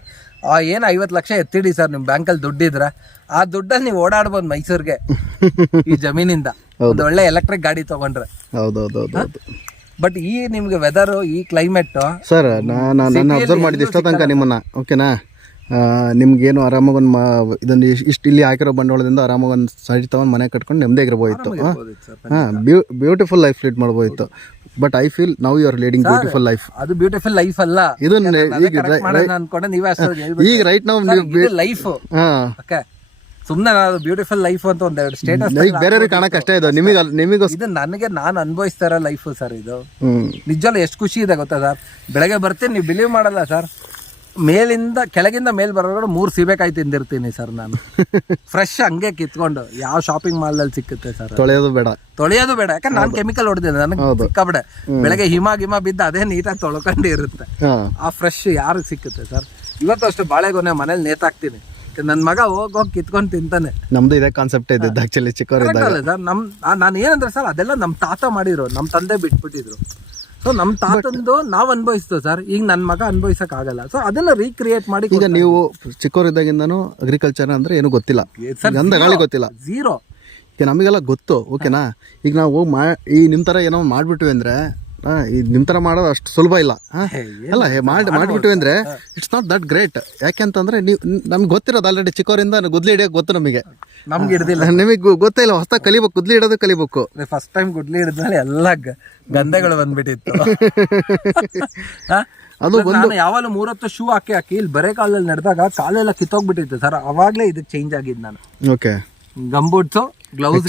ಏನು 50 ಲಕ್ಷ ಎತ್ತಿಡಿ ಸರ್ ನಿಮ್ಮ ಬ್ಯಾಂಕಲ್ಲಿ ದುಡ್ಡಿದ್ರೆ. ಆ ದುಡ್ಡಲ್ಲಿ ನೀವು ಓಡಾಡ್ಬೋದು ಮೈಸೂರಿಗೆ ಈ ಜಮೀನಿಂದ. ಒಂದು ಒಳ್ಳೆ ಎಲೆಕ್ಟ್ರಿಕ್ ಗಾಡಿ ತೊಗೊಂಡ್ರೆ. ಹೌದೌದೌದು. ಬಟ್ ಈ ನಿಮ್ಗೆ ವೆದರು, ಈ ಕ್ಲೈಮೇಟ್ ಸರ್, ನಾನು ಅಬ್ಸರ್ವ್ ಮಾಡಿದ್ದು ಇಷ್ಟೋ ತನಕ ನಿಮ್ಮನ್ನ, ಓಕೆನಾ? ನಿಮ್ಗೇನು ಆರಾಮಾಗಿ ಒಂದು ಇದನ್ನು ಇಷ್ಟು ಇಲ್ಲಿ ಹಾಕಿರೋ ಬಂಡವಾಳದಿಂದ ಆರಾಮಾಗಿ ಒಂದು ಸೈಟ್ ತೊಗೊಂಡು ಮನೆ ಕಟ್ಕೊಂಡು ನೆಮ್ಮದಿಯಾಗಿರ್ಬೋದಿತ್ತು. ಹಾಂ, ಬ್ಯೂಟಿಫುಲ್ ಲೈಫ್ ಲೀಡ್ ಮಾಡ್ಬೋದಿತ್ತು. But I feel now you are leading beautiful life. ಅದು ಬ್ಯೂಟಿಫುಲ್ ಲೈಫ್ ಅಲ್ಲ, ಇದು ಈಗ ರೈಟ್ ನಾವು ಲೈಫ್. ಸುಮ್ಮನೆ ನಾನು ಬ್ಯೂಟಿಫುಲ್ ಲೈಫ್ ಅಂತ ಒಂದೆರಡು ಸ್ಟೇಟಸ್ ಬೇರೆ ಕಾಣಕ್ಕೆ ಅಷ್ಟೇ. ಇದು ನಿಮಗೆ ಇದು ನನಗೆ ನಾನು ಅನುಭವಿಸ್ತಾ ಇರೋ ಲೈಫ್ ಸರ್. ಇದು ನಿಜವಲ್ಲ ಎಷ್ಟು ಖುಷಿ ಇದೆ ಗೊತ್ತಾ ಸರ್? ಬೆಳಗ್ಗೆ ಬರ್ತೀನಿ, ನೀವು ಬಿಲೀವ್ ಮಾಡಲ್ಲ ಸರ್, ಮೇಲಿಂದ ಕೆಳಗಿಂದ ಮೇಲ್ ಬರೋದ್ರೆ 3 ಸೀಬೆಕಾಯಿ ತಿಂದಿರ್ತೀನಿ ಸರ್ ನಾನು. ಫ್ರೆಶ್ ಹಂಗೆ ಕಿತ್ಕೊಂಡು. ಯಾವ ಶಾಪಿಂಗ್ ಮಾಲ್ ಅಲ್ಲಿ ಸಿಕ್ಕುತ್ತೆ ಸರ್? ತೊಳೆಯೋದು ಬೇಡ. ಯಾಕಂದ್ರೆ ನಾನು ಕೆಮಿಕಲ್ ಹೊಡೆದಿಲ್ಲ, ನನಗೆ ಸಿಕ್ಕಾಬಿಡೆ. ಬೆಳಗ್ಗೆ ಹಿಮ ಬಿದ್ದು ಅದೇ ನೀಟಾಗಿ ತೊಳ್ಕೊಂಡು ಇರುತ್ತೆ. ಆ ಫ್ರೆಶ್ ಯಾರಿಗೆ ಸಿಕ್ಕುತ್ತೆ ಸರ್? ಇವತ್ತು ಅಷ್ಟು ಬಾಳೆಗೊನೆ ಮನೇಲಿ ನೇತಾಕ್ತೀನಿ, ನನ್ನ ಮಗ ಹೋಗಿ ಕಿತ್ಕೊಂಡು ತಿಂತಾನೆ. ನಮ್ದು ಇದೇ ಕಾನ್ಸೆಪ್ಟ್ ಇದ್ದಿದ್ದು ಆಕ್ಚುಲಿ ಚಿಕ್ಕವರಿದ್ದಾಗ ಸರ್. ನಾನು ಏನಂದ್ರೆ ಸರ್, ಅದೆಲ್ಲ ನಮ್ಮ ತಾತ ಮಾಡಿರೋ, ನಮ್ಮ ತಂದೆ ಬಿಟ್ಬಿಟ್ಟಿದ್ರು. ಸೊ ನಮ್ಮ ತಾತಂದು ನಾವು ಅನುಭವಿಸ್ತು ಸರ್. ಈಗ ನನ್ನ ಮಗ ಅನುಭವಿಸಕ್ ಆಗಲ್ಲ. ಸೊ ಅದನ್ನ ರೀಕ್ರಿಯೇಟ್ ಮಾಡಿ. ಈಗ ನೀವು ಚಿಕ್ಕವರಿದ್ದಾಗಿಂದನೂ ಅಗ್ರಿಕಲ್ಚರ್ ಅಂದ್ರೆ ಏನು ಗೊತ್ತಿಲ್ಲ, ಗಂಧ ಗಾಳಿ ಗೊತ್ತಿಲ್ಲ, ಝೀರೋ. ಈಗ ನಮಗೆಲ್ಲ ಗೊತ್ತು, ಓಕೆನಾ? ಈಗ ನಾವು ಈ ನಿಮ್ಮ ಥರ ಏನೋ ಮಾಡಿಬಿಟ್ವಿ ಅಂದರೆ, ನಿಮ್ಮ ಥರ ಮಾಡೋದು ಅಷ್ಟು ಸುಲಭ ಇಲ್ಲ. ಅಲ್ಲ, ಮಾಡಿಬಿಟ್ವಿ ಅಂದರೆ ಇಟ್ಸ್ ನಾಟ್ ದಟ್ ಗ್ರೇಟ್. ಯಾಕೆಂತಂದ್ರೆ ನೀವು ನಮ್ಗೆ ಗೊತ್ತಿರೋದು ಆಲ್ರೆಡಿ ಚಿಕ್ಕವರಿಂದ ಗುದ್ಲಿ ಹಿಡಿಯೋಕೆ ಗೊತ್ತು ನಮಗೆ. ನಮ್ಗೆ ಹಿಡ್ದಿಲ್ಲ, ನಿಮಗೆ ಗೊತ್ತೇ ಇಲ್ಲ. ಹೊಸ ಕಲಿಬೇಕು, ಗುದ್ಲಿ ಹಿಡೋದು ಕಲಿಬೇಕು. ಫಸ್ಟ್ ಟೈಮ್ ಗುದ್ಲಿ ಹಿಡಿದ್ಮೇಲೆ ಎಲ್ಲ ಗಂಧೆಗಳು ಬಂದ್ಬಿಟ್ಟಿತ್ತು. ಅದು ನಾನು ಯಾವಾಗಲೂ 3 ಹೊತ್ತು ಶೂ ಹಾಕಿ ಇಲ್ಲಿ ಬರೇ ಕಾಲಲ್ಲಿ ನಡೆದಾಗ ಕಾಲೆಲ್ಲ ಕಿತ್ತೋಗ್ಬಿಟ್ಟಿತ್ತು ಸರ್. ಅವಾಗಲೇ ಇದಕ್ಕೆ ಚೇಂಜ್ ಆಗಿದ್ದು ನಾನು. ಓಕೆ, ಗಂಬೂಟ್ಸು, ಗ್ಲೌಸ್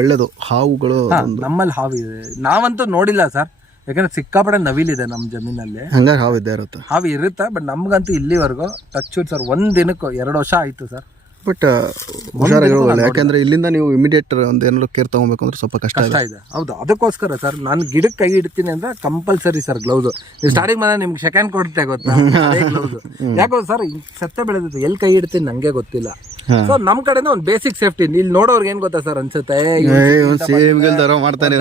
ಒಳ್ಳೇದು. ಹಾವುಗಳು ನಮ್ಮಲ್ಲಿ ಹಾವು ಇದೆ, ನಾವಂತೂ ನೋಡಿಲ್ಲ ಸರ್. ಯಾಕಂದ್ರೆ ಸಿಕ್ಕಾಪಡೆ ನವಿಲಿದೆ ನಮ್ಮ ಜಮೀನಲ್ಲಿ. ಹಂಗಾಗಿ ಹಾವು ಇದ್ದೇ ಇರುತ್ತೆ, ಹಾವು ಇರುತ್ತೆ. ಬಟ್ ನಮ್ಗಂತೂ ಇಲ್ಲಿವರೆಗೂ ಟಚ್ ಸರ್ 1 ದಿನಕ್ಕೂ 2 ವರ್ಷ ಆಯ್ತು ಸರ್. ಬಟ್ ಹುಷಾರಾಗಿರೋಲ್ಲ, ಯಾಕಂದ್ರೆ ಇಲ್ಲಿಂದ ನೀವು ಇಮಿಡಿಯೇಟ್ ಒಂದು ಏನಾದ್ರು ಕೇರ್ ತಗೋಬೇಕು ಅಂದ್ರೆ ಸ್ವಲ್ಪ ಕಷ್ಟ ಇದೆ. ಹೌದು, ಅದಕ್ಕೋಸ್ಕರ ಸರ್ ನಾನು ಗಿಡಕ್ಕೆ ಕೈ ಇಡ್ತೀನಿ ಅಂದ್ರೆ ಕಂಪಲ್ಸರಿ ಸರ್ ಗ್ಲೌಸ್. ನೀವು ಸ್ಟಾರ್ಟಿಂಗ್ ಮೇಲೆ ನಿಮ್ಗೆ ಸೆಕೆಂಡ್ ಕೊಡ್ತೆ ಗೊತ್ತಾ ಗ್ಲೌಸ್? ಯಾಕೋ ಸರ್ ಸತ್ತೆ ಬೆಳೆದಿತ್ತು, ಎಲ್ಲಿ ಕೈ ಇಡ್ತೀನಿ ನಂಗೆ ಗೊತ್ತಿಲ್ಲ. ಸೊ ನಮ್ ಕಡೆಯಿಂದ ಒಂದು ಬೇಸಿಕ್ ಸೇಫ್ಟಿ. ಇಲ್ಲಿ ನೋಡೋರ್ಗೆ ಏನ್ ಗೊತ್ತಾ ಸರ್ ಅನ್ಸುತ್ತೆ,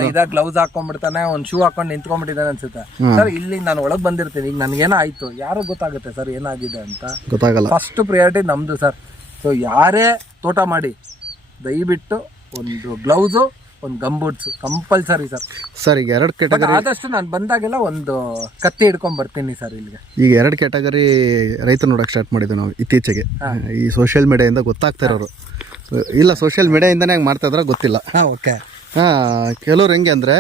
ಇದಾಗ ಗ್ಲೌಸ್ ಹಾಕೊಂಡ್ಬಿಡ್ತಾನೆ, ಒಂದು ಶೂ ಹಾಕೊಂಡು ನಿಂತ್ಕೊಂಡ್ಬಿಟ್ಟಿದ್ದಾನೆ ಅನ್ಸುತ್ತೆ ಸರ್. ಇಲ್ಲಿ ನಾನು ಒಳಗ್ ಬಂದಿರ್ತೀನಿ, ಈಗ ನನ್ಗೇನೋ ಆಯ್ತು, ಯಾರು ಗೊತ್ತಾಗುತ್ತೆ ಸರ್ ಏನಾಗಿದೆ ಅಂತ? ಗೊತ್ತಾಗಲ್ಲ. ಫಸ್ಟ್ ಪ್ರಿಯಾರಿಟಿ ನಮ್ದು ಸರ್. ಸೊ ಯಾರೇ ತೋಟ ಮಾಡಿ ದಯವಿಟ್ಟು ಒಂದು ಗ್ಲೌಸು, ಒಂದು ಗಂಬೂಟ್ಸ್ ಕಂಪಲ್ಸರಿ ಸರ್. ಸರ್ ಈಗ 2 ಕ್ಯಾಟಗರಿ, ಆದಷ್ಟು ನಾನು ಬಂದಾಗೆಲ್ಲ ಒಂದು ಕತ್ತಿ ಹಿಡ್ಕೊಂಡ್ ಬರ್ತೀನಿ ಸರ್ ಇಲ್ಲಿಗೆ. ಈಗ 2 ಕ್ಯಾಟಗರಿ ರೈತರು ನೋಡಕ್ ಸ್ಟಾರ್ಟ್ ಮಾಡಿದ್ವಿ ನಾವು ಇತ್ತೀಚೆಗೆ. ಈ ಸೋಷಿಯಲ್ ಮೀಡಿಯಾದಿಂದ ಗೊತ್ತಾಗ್ತಾ ಇರೋರು ಇಲ್ಲ, ಸೋಷಿಯಲ್ ಮೀಡಿಯಾಯಿಂದನೇ ಹೆಂಗೆ ಮಾಡ್ತಾ ಇದ್ರೆ ಗೊತ್ತಿಲ್ಲ. ಓಕೆ, ಕೆಲವ್ರು ಹೆಂಗೆ ಅಂದರೆ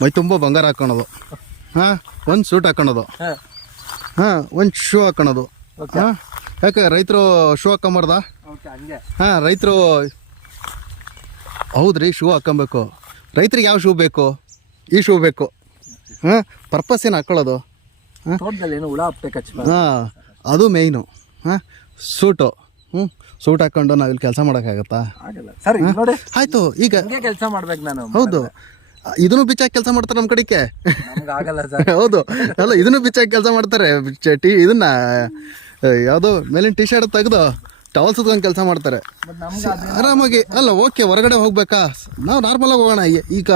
ಮೈ ತುಂಬ ಬಂಗಾರ ಹಾಕೊಳೋದು, ಒಂದು ಸೂಟ್ ಹಾಕೊಳೋದು, ಒಂದು ಶೂ ಹಾಕೊಳೋದು. ಯಾಕೆ ರೈತರು ಶೂ ಹಾಕೊಂಬಾರ್ದ? ರೈತರು ಹೌದ್ರಿ, ಶೂ ಹಾಕೊಬೇಕು. ರೈತರಿಗೆ ಯಾವ ಶೂ ಬೇಕು? ಈ ಶೂ ಬೇಕು. ಪರ್ಪಸ್ ಏನು ಹಾಕೊಳ್ಳೋದು? ಅದು ಮೇಯ್ನು. ಸೂಟು, ಸೂಟ್ ಹಾಕೊಂಡು ನಾವಿಲ್ಲಿ ಕೆಲಸ ಮಾಡೋಕ್ಕಾಗತ್ತಾ? ಆಯ್ತು, ಈಗ ಕೆಲಸ ಮಾಡ್ಬೇಕು ನಾನು. ಹೌದು, ಇದನ್ನು ಬಿಚ್ಚಾಕಿ ಕೆಲಸ ಮಾಡ್ತಾರೆ ನಮ್ಮ ಕಡೆಗೆ. ಆಗಲ್ಲ ಹೌದು, ಅಲ್ಲ ಇದನ್ನು ಬಿಚ್ಚಾಕಿ ಕೆಲಸ ಮಾಡ್ತಾರೆ. ಇದನ್ನ ಯಾವುದೋ ಮೇಲಿನ ಟಿ ಶರ್ಟ್ ತೆಗೆದು ಟವಲ್ ಸುತ್ಕೊಂಡು ಕೆಲಸ ಮಾಡ್ತಾರೆ ಆರಾಮಾಗಿ. ಅಲ್ಲ ಓಕೆ, ಹೊರಗಡೆ ಹೋಗ್ಬೇಕಾ? ನಾವು ನಾರ್ಮಲಾಗಿ ಹೋಗೋಣ. ಈಗ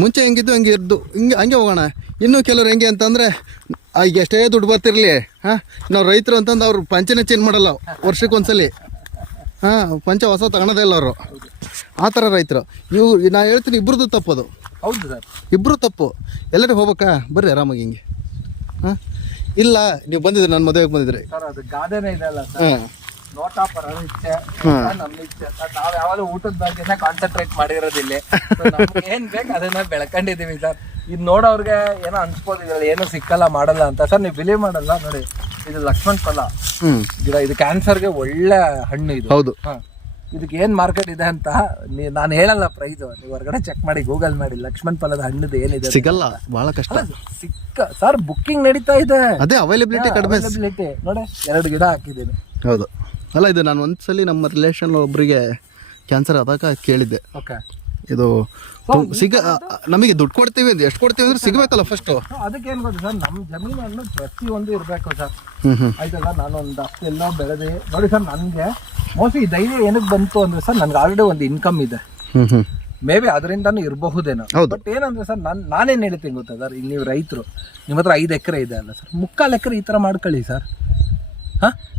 ಮುಂಚೆ ಹೆಂಗಿದ್ದು ಹಂಗೆ ಇದ್ದು ಹಂಗೆ ಹೋಗೋಣ. ಇನ್ನೂ ಕೆಲವ್ರು ಹೆಂಗೆ ಅಂತಂದರೆ ಈಗ ಎಷ್ಟೇ ದುಡ್ಡು ಬರ್ತಿರ್ಲಿ ಹಾಂ, ನಾವು ರೈತರು ಅಂತಂದು ಅವ್ರು ಪಂಚನೇ ಚೇಂಜ್ ಮಾಡಲ್ಲ ವರ್ಷಕ್ಕೊಂದ್ಸಲಿ. ಹಾಂ, ಪಂಚ ಹೊಸ ತಗೊಳೋದೇ ಇಲ್ಲ ಅವರು, ಆ ಥರ ರೈತರು. ನೀವು ನಾ ಹೇಳ್ತೀನಿ, ಇಬ್ರದ್ದು ತಪ್ಪದು. ಹೌದು ಸರ್, ಇಬ್ಬರು ತಪ್ಪು. ಎಲ್ಲರೂ ಹೋಗ್ಬೇಕಾ, ಬರ್ರಿ ಆರಾಮಾಗಿ ಹಿಂಗೆ. ಹಾಂ, ಇಲ್ಲ ನೀವು ಬಂದಿದ್ರಿ, ನನ್ನ ಮದುವೆಗೆ ಬಂದಿದ್ರಿ. ಸರ್ ಅದು ಗಾದೆನೇ ಇದೆ ಅಲ್ಲ ಸರ್, ಹಾಂ, ನೋಟ ಪರ ಇಚ್ಛೆ ನಮ್ಮ ಇಚ್ಛೆ. ನಾವ್ ಯಾವಾಗಲೂ ಊಟದ ಬಗ್ಗೆನೇ ಕಾನ್ಸಂಟ್ರೇಟ್ ಮಾಡಿರೋದಿಲ್ಲ. ನಮ್ಗೆ ಏನ್ ಬೇಕು ಅದನ್ನ ಬೆಳ್ಕೊಂಡಿದೀವಿ ಸರ್. ಇದು ನೋಡೋರ್ಗೆ ಏನೋ ಅನ್ಸ್ಬೋದು ಇದ್ರಲ್ಲಿ ಏನೂ ಸಿಕ್ಕಲ್ಲ ಮಾಡಲ್ಲ ಅಂತ. ಸರ್ ನೀವು ಬಿಲೀವ್ ಮಾಡಲ್ಲ, ನೋಡಿ ಇದು ಲಕ್ಷ್ಮಣ್ ಫಲ ಗಿಡ, ಇದು ಕ್ಯಾನ್ಸರ್ಗೆ ಒಳ್ಳೆ ಹಣ್ಣು ಇದು. ಹೌದು. ಇದಕ್ಕೆ ಏನ್ ಮಾರ್ಕೆಟ್ ಇದೆ ಅಂತ ನಾನು ಹೇಳಲ್ಲ ಪ್ರೈಸ್, ನೀವು ಹೊರಗಡೆ ಚೆಕ್ ಮಾಡಿ, ಗೂಗಲ್ ಮಾಡಿ, ಲಕ್ಷ್ಮಣ್ ಫಲದ ಹಣ್ಣದು ಏನಿದೆ ಸಿಗಲ್ಲ, ಬಹಳ ಕಷ್ಟ. ಸರ್ ಬುಕ್ಕಿಂಗ್ ನಡೀತಾ ಇದೆ, ಅದೇ ಅವೈಲಬಿಲಿಟಿ ಕಡಿಮೆ. ನೋಡಿ 2 ಗಿಡ ಹಾಕಿದ್ದೀನಿ. ಹೌದು. ಅಲ್ಲ, ಇದು ನಾನು ಒಂದ್ಸಲಿ ನಮ್ಮ ರಿಲೇಷನ್ ಒಬ್ಬರಿಗೆ ಕ್ಯಾನ್ಸರ್ ಆದಾಗ ಕೇಳಿದ್ದೆ. ಓಕೆ, ಇದು ನಮಗೆ ದುಡ್ಡು ಕೊಡ್ತೀವಿ, ಎಷ್ಟು ಕೊಡ್ತೀವಿ ಅಂದ್ರೆ ಸಿಗಬೇಕಲ್ಲ ಫಸ್ಟು. ಅದಕ್ಕೆ ಏನ್ ಗೊತ್ತಾ ಸರ್, ನಮ್ಮ ಜಮೀನನ್ನು ಪ್ರತಿಯೊಂದು ಇರಬೇಕು ಸರ್. ಆಯ್ತಲ್ಲ, ನಾನು ಒಂದು ಅಷ್ಟೆಲ್ಲ ಬೆಳೆದೆ ನೋಡಿ ಸರ್. ನನಗೆ ಮೋಸ್ಟ್ಲಿ ಈ ಧೈರ್ಯ ಏನಕ್ಕೆ ಬಂತು ಅಂದ್ರೆ ಸರ್, ನನ್ಗೆ ಆಲ್ರೆಡಿ ಒಂದು ಇನ್ಕಮ್ ಇದೆ. ಮೇ ಬಿ ಅದರಿಂದಾನು ಇರಬಹುದೇನೋ. ಬಟ್ ಏನಂದ್ರೆ ಸರ್, ನಾನೇನು ಹೇಳ್ತೀನಿ ಗೊತ್ತಾ ಸರ್, ಈಗ ನೀವು ರೈತರು, ನಿಮ್ಮ ಹತ್ರ 5 ಎಕರೆ ಇದೆ ಅಲ್ಲ ಸರ್, 3/4 ಎಕರೆ ಈ ಥರ ಮಾಡ್ಕೊಳ್ಳಿ ಸರ್.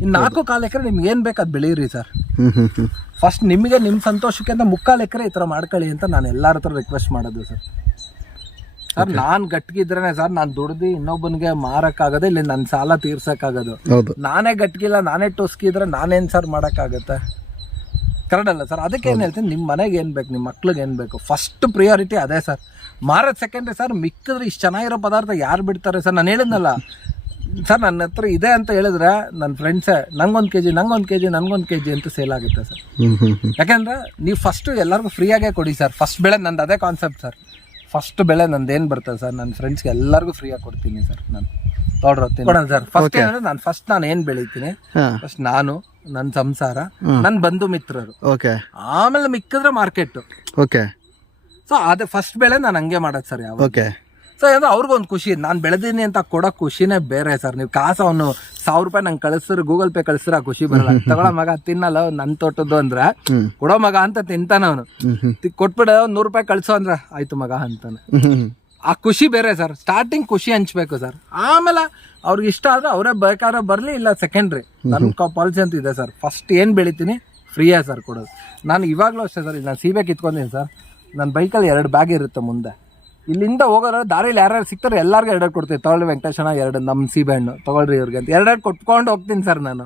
ಇನ್ನು 4/4 ಎಕರೆ ನಿಮ್ಗೆ ಏನು ಬೇಕು ಅದು ಬೆಳೀರಿ ಸರ್. ಫಸ್ಟ್ ನಿಮಗೆ ನಿಮ್ಮ ಸಂತೋಷಕ್ಕೆ ಅಂತ 3/4 ಎಕರೆ ಈ ಥರ ಮಾಡ್ಕೊಳ್ಳಿ ಅಂತ ನಾನು ಎಲ್ಲರ ಹತ್ರ ರಿಕ್ವೆಸ್ಟ್ ಮಾಡೋದು ಸರ್. ಸರ್ ನಾನು ಗಟ್ಟಿಗಿದ್ರೇನೆ ಸರ್ ನಾನು ದುಡ್ದು ಇನ್ನೊಬ್ಬನಿಗೆ ಮಾರಕ್ಕಾಗೋದು, ಇಲ್ಲಿ ನನ್ನ ಸಾಲ ತೀರ್ಸಕ್ಕಾಗೋದು. ನಾನೇ ಗಟ್ಟಿಗಿಲ್ಲ, ನಾನೇ ಟೊಸ್ಕಿದ್ರೆ ನಾನೇನು ಸರ್ ಮಾಡೋಕ್ಕಾಗತ್ತೆ? ಕರೆಕ್ಟ್ ಅಲ್ಲ ಸರ್? ಅದಕ್ಕೆ ಏನು ಹೇಳ್ತೀನಿ, ನಿಮ್ಮ ಮನೆಗೆ ಏನು ಬೇಕು, ನಿಮ್ಮ ಮಕ್ಳಿಗೆ ಏನು ಬೇಕು, ಫಸ್ಟ್ ಪ್ರಿಯಾರಿಟಿ ಅದೇ ಸರ್. ಮಾರೋದು ಸೆಕೆಂಡ್ರಿ ಸರ್. ಮಿಕ್ಕಿದ್ರೆ ಇಷ್ಟು ಚೆನ್ನಾಗಿರೋ ಪದಾರ್ಥ ಯಾರು ಬಿಡ್ತಾರೆ ಸರ್? ನಾನು ಹೇಳಿದ್ನಲ್ಲ ಸರ್, ನನ್ನ ಹತ್ರ ಇದೆ ಅಂತ ಹೇಳಿದ್ರೆ ನನ್ನ ಫ್ರೆಂಡ್ಸೇ ನಂಗೊಂದು ಕೆಜಿ ಅಂತ ಸೇಲ್ ಆಗುತ್ತೆ ಸರ್. ಯಾಕೆಂದ್ರೆ ನೀವು ಫಸ್ಟು ಎಲ್ಲರಿಗೂ ಫ್ರೀಯಾಗೇ ಕೊಡಿ ಸರ್. ಫಸ್ಟ್ ಬೆಳೆ ನಂದು ಅದೇ ಕಾನ್ಸೆಪ್ಟ್ ಸರ್. ಫಸ್ಟ್ ಬೆಳೆ ನಂದೇನು ಬರ್ತದೆ ಸರ್, ನನ್ನ ಫ್ರೆಂಡ್ಸ್ಗೆ ಎಲ್ಲರಿಗೂ ಫ್ರೀಯಾಗಿ ಕೊಡ್ತೀನಿ ಸರ್. ನಾನು ಕೊಡೋಣ ಸರ್. ಫಸ್ಟ್ ಏನಂದ್ರೆ ನಾನು ಏನು ಬೆಳಿತೀನಿ, ಫಸ್ಟ್ ನಾನು, ನನ್ನ ಸಂಸಾರ, ನನ್ನ ಬಂಧು ಮಿತ್ರರು, ಆಮೇಲೆ ಮಿಕ್ಕಿದ್ರೆ ಮಾರ್ಕೆಟ್. ಸೊ ಅದೇ ಫಸ್ಟ್ ಬೆಳೆ ನಾನು ಹಂಗೆ ಮಾಡೋದು ಸರ್ ಯಾವಾಗ. ಸೊ ಅಂದ್ರೆ ಅವ್ರಿಗೊಂದು ಖುಷಿ, ನಾನು ಬೆಳೆದೀನಿ ಅಂತ ಕೊಡೋ ಖುಷಿನೇ ಬೇರೆ ಸರ್. ನೀವು ಕಾಸು ಅವನು 1000 ರೂಪಾಯಿ ನಂಗೆ ಕಳಿಸಿದ್ರೆ, ಗೂಗಲ್ ಪೇ ಕಳಿಸಿದ್ರೆ ಆ ಖುಷಿ ಬರಲ್ಲ. ತಗೊಳ್ಳೋ ಮಗ ತಿನ್ನಲ್ಲ ನನ್ನ ತೋಟದ್ದು ಅಂದ್ರೆ, ಕೊಡೋ ಮಗ ಅಂತ ತಿಂತಾನ ಅವನು. ಕೊಟ್ಬಿಡ 100 ರೂಪಾಯಿ ಕಳಿಸೋ ಅಂದ್ರೆ ಆಯ್ತು ಮಗ ಅಂತಾನೆ. ಆ ಖುಷಿ ಬೇರೆ ಸರ್. ಸ್ಟಾರ್ಟಿಂಗ್ ಖುಷಿ ಹಂಚ್ಬೇಕು ಸರ್. ಆಮೇಲೆ ಅವ್ರಿಗೆ ಇಷ್ಟ ಆದ್ರೆ ಅವರೇ ಬೇಕಾದ್ರೆ ಬರಲಿ, ಇಲ್ಲ ಸೆಕೆಂಡ್ರಿ. ನನ್ನ ಪಾಲಿಸಿ ಅಂತ ಇದೆ ಸರ್. ಫಸ್ಟ್ ಏನು ಬೆಳಿತೀನಿ ಫ್ರೀಯೇ ಸರ್ ಕೊಡೋದು. ನಾನು ಇವಾಗಲೂ ಅಷ್ಟೇ ಸರ್. ನಾನು ಸೀಬೆ ಕಿತ್ಕೊಂಡಿದ್ದೀನಿ ಸರ್. ನನ್ನ ಬೈಕಲ್ಲಿ 2 ಬ್ಯಾಗ್ ಇರುತ್ತೆ ಮುಂದೆ. ಇಲ್ಲಿಂದ ಹೋಗೋರು ದಾರಿಲಿ ಯಾರ್ಯಾರು ಸಿಗ್ತಾರೆ ಎಲ್ಲರಿಗೂ 2 ಕೊಡ್ತೀನಿ. ತಗೊಳ್ಳಿ ವೆಂಕಟೇಶಣ್ಣ 2 ನಮ್ಮ ಸೀಬೆ ಹಣ್ಣು ತಗೊಳ್ರಿ ಇವ್ರಿಗೆ ಅಂತ 2 ಕೊಟ್ಕೊಂಡು ಹೋಗ್ತೀನಿ ಸರ್ ನಾನು.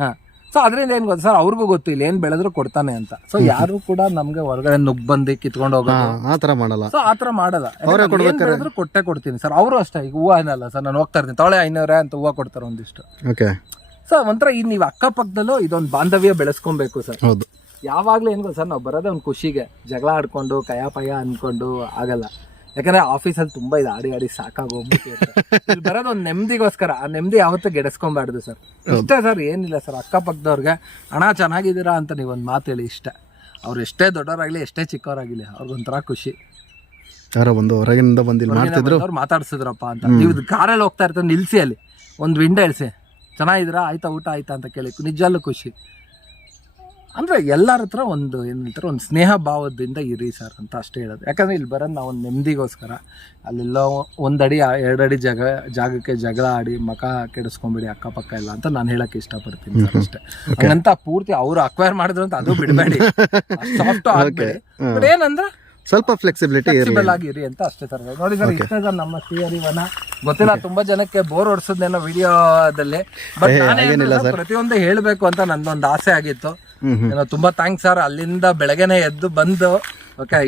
ಹಾಂ. ಸೊ ಅದರಿಂದ ಏನು ಗೊತ್ತಾ ಸರ್, ಅವ್ರಿಗೂ ಗೊತ್ತು ಇಲ್ಲಿ ಏನು ಬೆಳೆದ್ರು ಕೊಡ್ತಾನೆ ಅಂತ. ಸೊ ಯಾರು ಕೂಡ ನಮ್ಗೆ ಹೊರಗಡೆ ನುಗ್ಗ್ ಬಂದು ಕಿತ್ಕೊಂಡು ಹೋಗೋದು ಆ ಥರ ಮಾಡಲ್ಲ. ಸೊ ಆ ಥರ ಮಾಡಲ್ಲ. ಬೆಳೆದ್ರು ಕೊಟ್ಟೆ ಕೊಡ್ತೀನಿ ಸರ್. ಅವರು ಅಷ್ಟೇ. ಈಗ ಹೂವು ಏನಲ್ಲ ಸರ್, ನಾನು ಹೋಗ್ತಾ ಇರ್ತೀನಿ, ತೊಳೆ 500 ಅಂತ ಹೂವು ಕೊಡ್ತಾರೆ ಒಂದಿಷ್ಟು. ಸೊ ಒಂಥರ ಈ ನೀವು ಅಕ್ಕಪಕ್ಕದಲ್ಲೂ ಇದೊಂದು ಬಾಂಧವ್ಯ ಬೆಳೆಸ್ಕೊಬೇಕು ಸರ್. ಯಾವಾಗಲೂ ಏನು ಗೊತ್ತಾ ಸರ್, ನಾವು ಬರೋದೇ ಒಂದು ಖುಷಿಗೆ. ಜಗಳ ಆಡ್ಕೊಂಡು ಕಯಾಪಯ ಅನ್ಕೊಂಡು ಆಗಲ್ಲ. ಯಾಕಂದ್ರೆ ಆಫೀಸಲ್ಲಿ ತುಂಬಾ ಇದು ಆಡಿ ಸಾಕಾಗೋಗ್ಬಿಟ್ಟು ಬರೋದು ಒಂದು ನೆಮ್ಮದಿಗೋಸ್ಕರ. ಆ ನೆಮ್ಮದಿ ಯಾವತ್ತೂ ಗೆಡಿಸ್ಕೊಂಬಾರ್ದು ಸರ್. ಇಷ್ಟೇ ಸರ್, ಏನಿಲ್ಲ ಸರ್. ಅಕ್ಕಪಕ್ಕದವ್ರಿಗೆ ಅಣ್ಣ ಚೆನ್ನಾಗಿದ್ದೀರಾ ಅಂತ ನೀವೊಂದು ಮಾತು ಹೇಳಿ ಇಷ್ಟ. ಅವ್ರು ಎಷ್ಟೇ ದೊಡ್ಡವರಾಗ್ಲಿ, ಎಷ್ಟೇ ಚಿಕ್ಕವರಾಗಿಲ್ಲ, ಅವ್ರಿಗೊಂಥರ ಖುಷಿ. ಯಾರೋ ಒಂದು ಹೊರಗಿನಿಂದ ಬಂದಿದ್ರು ಮಾತಾಡ್ಸಿದ್ರಪ್ಪ ಅಂತ. ನೀವು ಕಾರಲ್ಲಿ ಹೋಗ್ತಾ ಇರ್ತಾರೆ, ನಿಲ್ಸಿ ಅಲ್ಲಿ ಒಂದು ವಿಂಡೋ ಇಳಿಸಿ, ಚೆನ್ನಾಗಿದ್ದೀರಾ, ಆಯ್ತಾ ಊಟ ಆಯ್ತಾ ಅಂತ ಕೇಳಿ, ನಿಜಲ್ಲೂ ಖುಷಿ. ಅಂದರೆ ಎಲ್ಲರ ಹತ್ರ ಒಂದು ಏನು ಹೇಳ್ತಾರೆ, ಒಂದು ಸ್ನೇಹ ಭಾವದಿಂದ ಇರಿ ಸರ್ ಅಂತ ಅಷ್ಟೇ ಹೇಳೋದು. ಯಾಕಂದರೆ ಇಲ್ಲಿ ಬರೋದು ನಾವು ಒಂದು ನೆಮ್ಮದಿಗೋಸ್ಕರ. ಅಲ್ಲೆಲ್ಲೋ 1 ಅಡಿ 2 ಅಡಿ ಜಾಗಕ್ಕೆ ಜಗಳ ಆಡಿ ಮಕ ಕೆಡಿಸ್ಕೊಂಬಿಡಿ ಅಕ್ಕಪಕ್ಕ ಎಲ್ಲ ಅಂತ ನಾನು ಹೇಳಕ್ಕೆ ಇಷ್ಟಪಡ್ತೀನಿ ಸರ್ ಅಷ್ಟೇ. ಹಂಗಂತ ಪೂರ್ತಿ ಅವರು ಅಕ್ವೈರ್ ಮಾಡಿದ್ರು ಅಂತ ಅದು ಬಿಡಬೇಡಿ, ಸಾಫ್ಟ್ ಆಗಬೇಡಿ. ಬಟ್ ಏನಂದ್ರೆ ಸ್ವಲ್ಪ ಫ್ಲೆಕ್ಸಿಬಲ್ ಆಗಿರಿ ಅಂತ ಅಷ್ಟೇ ಸರ್. ನೋಡಿ ಸರ್, ಇಷ್ಟೇ ಸರ್ ನಮ್ಮ ಶ್ರೀಹರಿವನ. ಗೊತ್ತಿಲ್ಲ, ತುಂಬಾ ಜನಕ್ಕೆ ಬೋರ್ ಹೊಡ್ಸೋದೇನೋ ವಿಡಿಯೋದಲ್ಲಿ. ಬಟ್ ಪ್ರತಿಯೊಂದು ಹೇಳ್ಬೇಕು ಅಂತ ನನ್ನೊಂದು ಆಸೆ ಆಗಿತ್ತು. ತುಂಬಾ ಥ್ಯಾಂಕ್ಸ್ ಸರ್. ಅಲ್ಲಿಂದ ಬೆಳಗ್ಗೆನೆ ಎದ್ದು ಬಂದು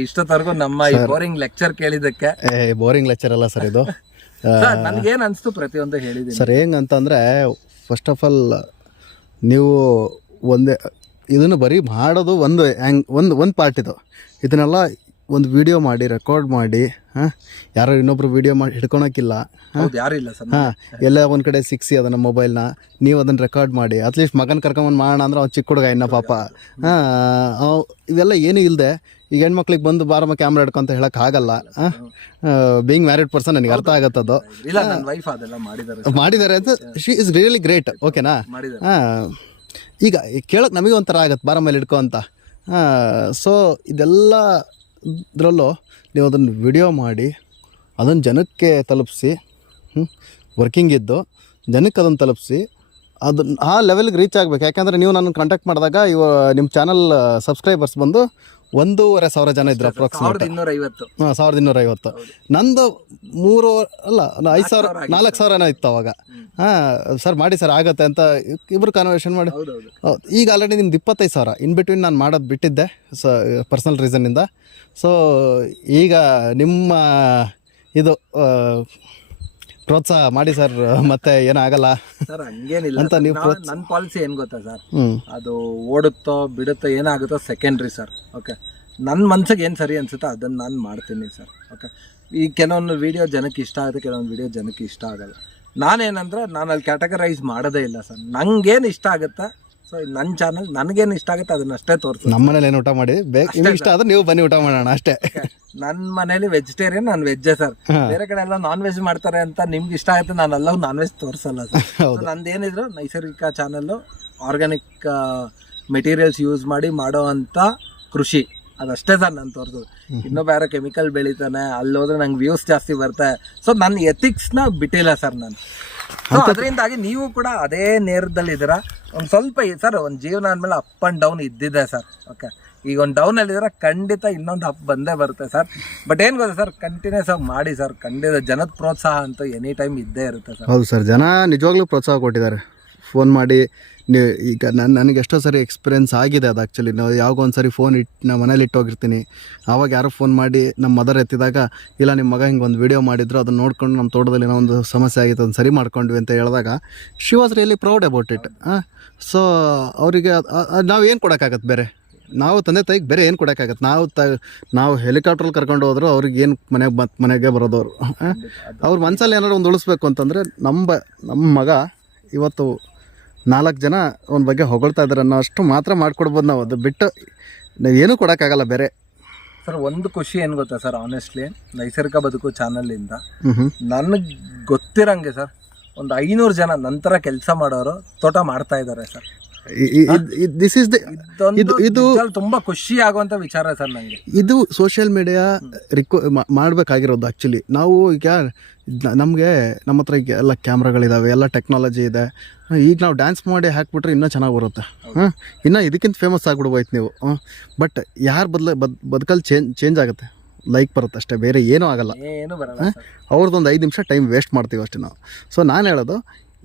ಇಷ್ಟೊತ್ತವರೆಗೂ ನಮ್ಮ ಈ ಬೋರಿಂಗ್ ಲೆಕ್ಚರ್ ಕೇಳಿದಕ್ಕೆ. ಬೋರಿಂಗ್ ಲೆಕ್ಚರ್ ಅಲ್ಲ ಸರ್ ಇದು. ನನ್ಗೇನ್ ಅನ್ಸ್ತು ಪ್ರತಿಯೊಂದು ಹೇಳಿದೀನಿ ಸರ್. ಹೆಂಗಂತಂದ್ರೆ, ಫಸ್ಟ್ ಆಫ್ ಆಲ್ ನೀವು ಇದನ್ನು ಬರೀ ಮಾಡೋದು ಒಂದು ಪಾರ್ಟ್. ಇದನ್ನೆಲ್ಲ ಒಂದು ವಿಡಿಯೋ ಮಾಡಿ ರೆಕಾರ್ಡ್ ಮಾಡಿ, ಯಾರೋ ಇನ್ನೊಬ್ರು ವಿಡಿಯೋ ಮಾಡಿ ಹಿಡ್ಕೊಳಕ್ಕಿಲ್ಲ. ಎಲ್ಲ ಒಂದು ಕಡೆ ಸಿಕ್ಸಿ ಅದನ್ನ ಮೊಬೈಲ್ನ, ನೀವು ಅದನ್ನ ರೆಕಾರ್ಡ್ ಮಾಡಿ ಅಟ್ಲೀಸ್ಟ್ ಮಗನ ಕರ್ಕೊಂಬಂದು ಮಾಡೋಣ ಅಂದ್ರೆ ಅವ್ನು ಚಿಕ್ಕ ಹುಡುಗ ಇನ್ನ ಪಾಪ. ಇವೆಲ್ಲ ಏನೂ ಇಲ್ಲದೆ ಈಗ ಹೆಣ್ಮಕ್ಳಿಗೆ ಬಂದು ಬಾರಮ್ಮ ಕ್ಯಾಮ್ರಾ ಹಿಡ್ಕೊಂತ ಹೇಳಕ್ ಆಗಲ್ಲ. ಬೀಯಿಂಗ್ ಮ್ಯಾರಿಡ್ ಪರ್ಸನ್ ನನಗೆ ಅರ್ಥ ಆಗತ್ತದು. ಮಾಡಿದ್ದಾರೆ ಅಂತ. She is really great. ಓಕೆನಾ? ಈಗ ಕೇಳಕ್ ನಮಗೆ ಒಂಥರ ಆಗತ್ತೆ, ಬಾರ ಮೇಲೆ ಹಿಡ್ಕೊ ಅಂತ. ಸೊ ಇದೆಲ್ಲ ಇದರಲ್ಲೂ ನೀವು ಅದನ್ನು ವಿಡಿಯೋ ಮಾಡಿ ಅದನ್ನು ಜನಕ್ಕೆ ತಲುಪಿಸಿ ವರ್ಕಿಂಗ್ ಇದ್ದು ಜನಕ್ಕೆ ಅದನ್ನು ತಲುಪಿಸಿ ಅದು ಆ ಲೆವೆಲ್ಗೆ ರೀಚ್ ಆಗಬೇಕು. ಯಾಕಂದರೆ ನೀವು ನನ್ನ ಕಾಂಟ್ಯಾಕ್ಟ್ ಮಾಡಿದಾಗ ನಿಮ್ಮ ಚಾನಲ್ ಸಬ್ಸ್ಕ್ರೈಬರ್ಸ್ ಬಂದು 1,500 ಜನ ಇದ್ರು ಅಪ್ರಾಕ್ಸಿಮೇಟ್. 1250. ನಂದು 4,000 ಇತ್ತು ಅವಾಗ. ಸರ್ ಮಾಡಿ ಸರ್ ಆಗತ್ತೆ ಅಂತ ಇಬ್ಬರು ಕನ್ವರ್ಷನ್ ಮಾಡಿ. ಹೌದು, ಈಗ ಆಲ್ರೆಡಿ ನಿಮ್ದು 25,000 ಇನ್ ಬಿಟ್ವೀನ್ ನಾನು ಮಾಡೋದು ಬಿಟ್ಟಿದ್ದೆ ಪರ್ಸನಲ್ ರೀಸನ್ನಿಂದ. ಸೊ ಈಗ ನಿಮ್ಮ ಇದು ಪ್ರೋತ್ಸಾಹ ಮಾಡಿ ಸರ್, ಮತ್ತೆ ಏನಾಗಲ್ಲ ಸರ್. ಹಂಗೇನಿಲ್ಲ ಅಂತ ನೀವು ನನ್ನ ಪಾಲಿಸಿ ಏನು ಗೊತ್ತಾ ಸರ್, ಅದು ಓಡುತ್ತೋ ಬಿಡುತ್ತೋ ಏನಾಗುತ್ತೋ ಸೆಕೆಂಡ್ರಿ ಸರ್. ಓಕೆ, ನನ್ನ ಮನ್ಸಿಗೆ ಏನು ಸರಿ ಅನ್ಸುತ್ತೋ ಅದನ್ನು ನಾನು ಮಾಡ್ತೀನಿ ಸರ್. ಓಕೆ, ಈ ಕೆಲವೊಂದು ವಿಡಿಯೋ ಜನಕ್ಕೆ ಇಷ್ಟ ಆಗುತ್ತೆ, ಕೆಲವೊಂದು ವಿಡಿಯೋ ಜನಕ್ಕೆ ಇಷ್ಟ ಆಗಲ್ಲ. ನಾನೇನಂದ್ರೆ ನಾನು ಅಲ್ಲಿ ಕ್ಯಾಟಗರೈಸ್ ಮಾಡೋದೇ ಇಲ್ಲ ಸರ್. ನಂಗೇನು ಇಷ್ಟ ಆಗುತ್ತಾ, ಸೊ ನನ್ನ ಚಾನಲ್ ನನಗೇನು ಇಷ್ಟ ಆಗುತ್ತೆ ಅದನ್ನ ಅಷ್ಟೇ ತೋರಿಸಿ. ನಮ್ಮ ಮನೇಲಿ ಏನು ಊಟ ಮಾಡಿ ನಿಮ್ಗೆ ಇಷ್ಟ ಆದ್ರೆ ನೀವು ಬನ್ನಿ ಊಟ ಮಾಡೋಣ ಅಷ್ಟೇ. ನನ್ನ ಮನೇಲಿ ವೆಜಿಟೇರಿಯನ್, ನಾನು ವೆಜ್ಜೇ ಸರ್. ಬೇರೆ ಕಡೆ ಎಲ್ಲ ನಾನ್ ವೆಜ್ ಮಾಡ್ತಾರೆ ಅಂತ ನಿಮ್ಗೆ ಇಷ್ಟ ಆಗುತ್ತೆ, ನಾನು ಎಲ್ಲ ನಾನ್ ವೆಜ್ ತೋರಿಸಲ್ಲ ಸರ್. ನಂದೇನಿದ್ರು ನೈಸರ್ಗಿಕ ಚಾನಲ್ಲು, ಆರ್ಗ್ಯಾನಿಕ್ ಮೆಟೀರಿಯಲ್ಸ್ ಯೂಸ್ ಮಾಡಿ ಮಾಡೋ ಅಂತ ಕೃಷಿ, ಅದಷ್ಟೇ ಸರ್ ನಾನು ತೋರಿಸೋದು. ಇನ್ನೂ ಬೇರೆ ಕೆಮಿಕಲ್ ಬೆಳಿತಾನೆ, ಅಲ್ಲಿ ಹೋದ್ರೆ ನಂಗೆ ವ್ಯೂಸ್ ಜಾಸ್ತಿ ಬರ್ತದೆ. ಸೊ ನನ್ನ ಎಥಿಕ್ಸ್ನ ಬಿಟ್ಟಿಲ್ಲ ಸರ್ ನಾನು. ಸೊ ಅದರಿಂದಾಗಿ ನೀವು ಕೂಡ ಅದೇ ನೇರದಲ್ಲಿ ಇದ್ದೀರಾ. ಒಂದು ಸ್ವಲ್ಪ ಸರ್, ಒಂದು ಜೀವನ ಅಂದಮೇಲೆ ಅಪ್ ಆ್ಯಂಡ್ ಡೌನ್ ಇದ್ದಿದೆ ಸರ್. ಓಕೆ, ಈಗ ಒಂದು ಡೌನಲ್ಲಿದ್ರೆ ಖಂಡಿತ ಇನ್ನೊಂದು ಅಪ್ ಬಂದೇ ಬರುತ್ತೆ ಸರ್. ಬಟ್ ಏನು ಗೊತ್ತಾ ಸರ್, ಕಂಟಿನ್ಯೂಸ್ ಆಗಿ ಮಾಡಿ ಸರ್. ಖಂಡಿತ ಜನದ ಪ್ರೋತ್ಸಾಹ ಅಂತೂ ಎನಿ ಟೈಮ್ ಇದ್ದೇ ಇರುತ್ತೆ ಸರ್. ಹೌದು ಸರ್, ಜನ ನಿಜವಾಗ್ಲೂ ಪ್ರೋತ್ಸಾಹ ಕೊಟ್ಟಿದ್ದಾರೆ. ಫೋನ್ ಮಾಡಿ ಈಗ ನನಗೆ ಎಷ್ಟೋ ಸರಿ ಎಕ್ಸ್ಪೀರಿಯೆನ್ಸ್ ಆಗಿದೆ ಅದು. ಆ್ಯಕ್ಚುಲಿ ನಾವು ಯಾವಾಗ ಒಂದು ಸರಿ ಫೋನ್ ನಾವು ಮನೇಲಿ ಇಟ್ಟೋಗಿರ್ತೀನಿ, ಆವಾಗ ಯಾರೋ ಫೋನ್ ಮಾಡಿ ನಮ್ಮ ಮದರ್ ಎತ್ತಿದಾಗ, ಇಲ್ಲ ನಿಮ್ಮ ಮಗ ಹಿಂಗೆ ಒಂದು ವೀಡಿಯೋ ಮಾಡಿದ್ರು, ಅದನ್ನು ನೋಡ್ಕೊಂಡು ನಮ್ಮ ತೋಟದಲ್ಲಿ ಏನೋ ಒಂದು ಸಮಸ್ಯೆ ಆಗಿತ್ತು, ಅದನ್ನು ಸರಿ ಮಾಡ್ಕೊಂಡ್ವಿ ಅಂತ ಹೇಳಿದಾಗ she was really proud about it. So ಅವರಿಗೆ ನಾವು ಏನು ಕೊಡೋಕ್ಕಾಗತ್ತೆ ಬೇರೆ? ನಾವು ತಂದೆ ತಾಯಿಗೆ ಬೇರೆ ಏನು ಕೊಡೋಕ್ಕಾಗತ್ತೆ? ನಾವು ಹೆಲಿಕಾಪ್ಟ್ರಲ್ಲಿ ಕರ್ಕೊಂಡು ಹೋದ್ರು ಅವ್ರಿಗೆ ಏನು ಮನೆಗೆ ಬರೋದವರು. ಅವ್ರ ಮನಸ್ಸಲ್ಲಿ ಏನಾದ್ರು ಒಂದು ಉಳಿಸ್ಬೇಕು ಅಂತಂದರೆ ನಮ್ಮ ಮಗ ಇವತ್ತು 4 ಜನ ಅವನ ಬಗ್ಗೆ ಹೊಗಳ್ತಾ ಇದ್ದಾರೆ ಅನ್ನೋ ಅಷ್ಟು ಮಾತ್ರ ಮಾಡಿಕೊಡ್ಬೋದು ನಾವು. ಅದು ಬಿಟ್ಟು ನಾವೇನೂ ಕೊಡೋಕ್ಕಾಗಲ್ಲ ಬೇರೆ ಸರ್. ಒಂದು ಖುಷಿ ಏನು ಗೊತ್ತಾ ಸರ್, ಆನೆಸ್ಟ್ಲಿ ನೈಸರ್ಗಿಕ ಬದುಕು ಚಾನಲಿಂದ ನನಗೆ ಗೊತ್ತಿರಂಗೆ ಸರ್, ಒಂದು 500 ಜನ ನಂತರ ಕೆಲಸ ಮಾಡೋರು ತೋಟ ಮಾಡ್ತಾ ಇದ್ದಾರೆ ಸರ್. ಇದು ತುಂಬಾ ಖುಷಿ ಆಗುವಂತ ವಿಚಾರ ಸರ್ ನನಗೆ. ಇದು ಸೋಷಿಯಲ್ ಮೀಡಿಯಾ ಮಾಡಬೇಕಾಗಿರೋದು. ಆ್ಯಕ್ಚುಲಿ ನಾವು ಈಗ ನಮಗೆ ನಮ್ಮ ಹತ್ರ ಈಗ ಎಲ್ಲ ಕ್ಯಾಮ್ರಾಗಳಿದ್ದಾವೆ, ಎಲ್ಲ ಟೆಕ್ನಾಲಜಿ ಇದೆ. ಈಗ ನಾವು ಡ್ಯಾನ್ಸ್ ಮಾಡಿ ಹಾಕ್ಬಿಟ್ರೆ ಇನ್ನೂ ಚೆನ್ನಾಗಿ ಬರುತ್ತೆ. ಇನ್ನೂ ಇದಕ್ಕಿಂತ ಫೇಮಸ್ ಆಗಿಬಿಡ್ಬೋಯ್ತು ನೀವು. ಬಟ್ ಯಾರು ಬದುಕಲ್ಲಿ ಚೇಂಜ್ ಆಗುತ್ತೆ, ಲೈಕ್ ಬರುತ್ತೆ ಅಷ್ಟೇ, ಬೇರೆ ಏನೂ ಆಗಲ್ಲ. ಅವ್ರದ್ದೊಂದು 5 ನಿಮಿಷ ಟೈಮ್ ವೇಸ್ಟ್ ಮಾಡ್ತೀವಿ ಅಷ್ಟೇ ನಾವು. ಸೊ ನಾನು ಹೇಳೋದು,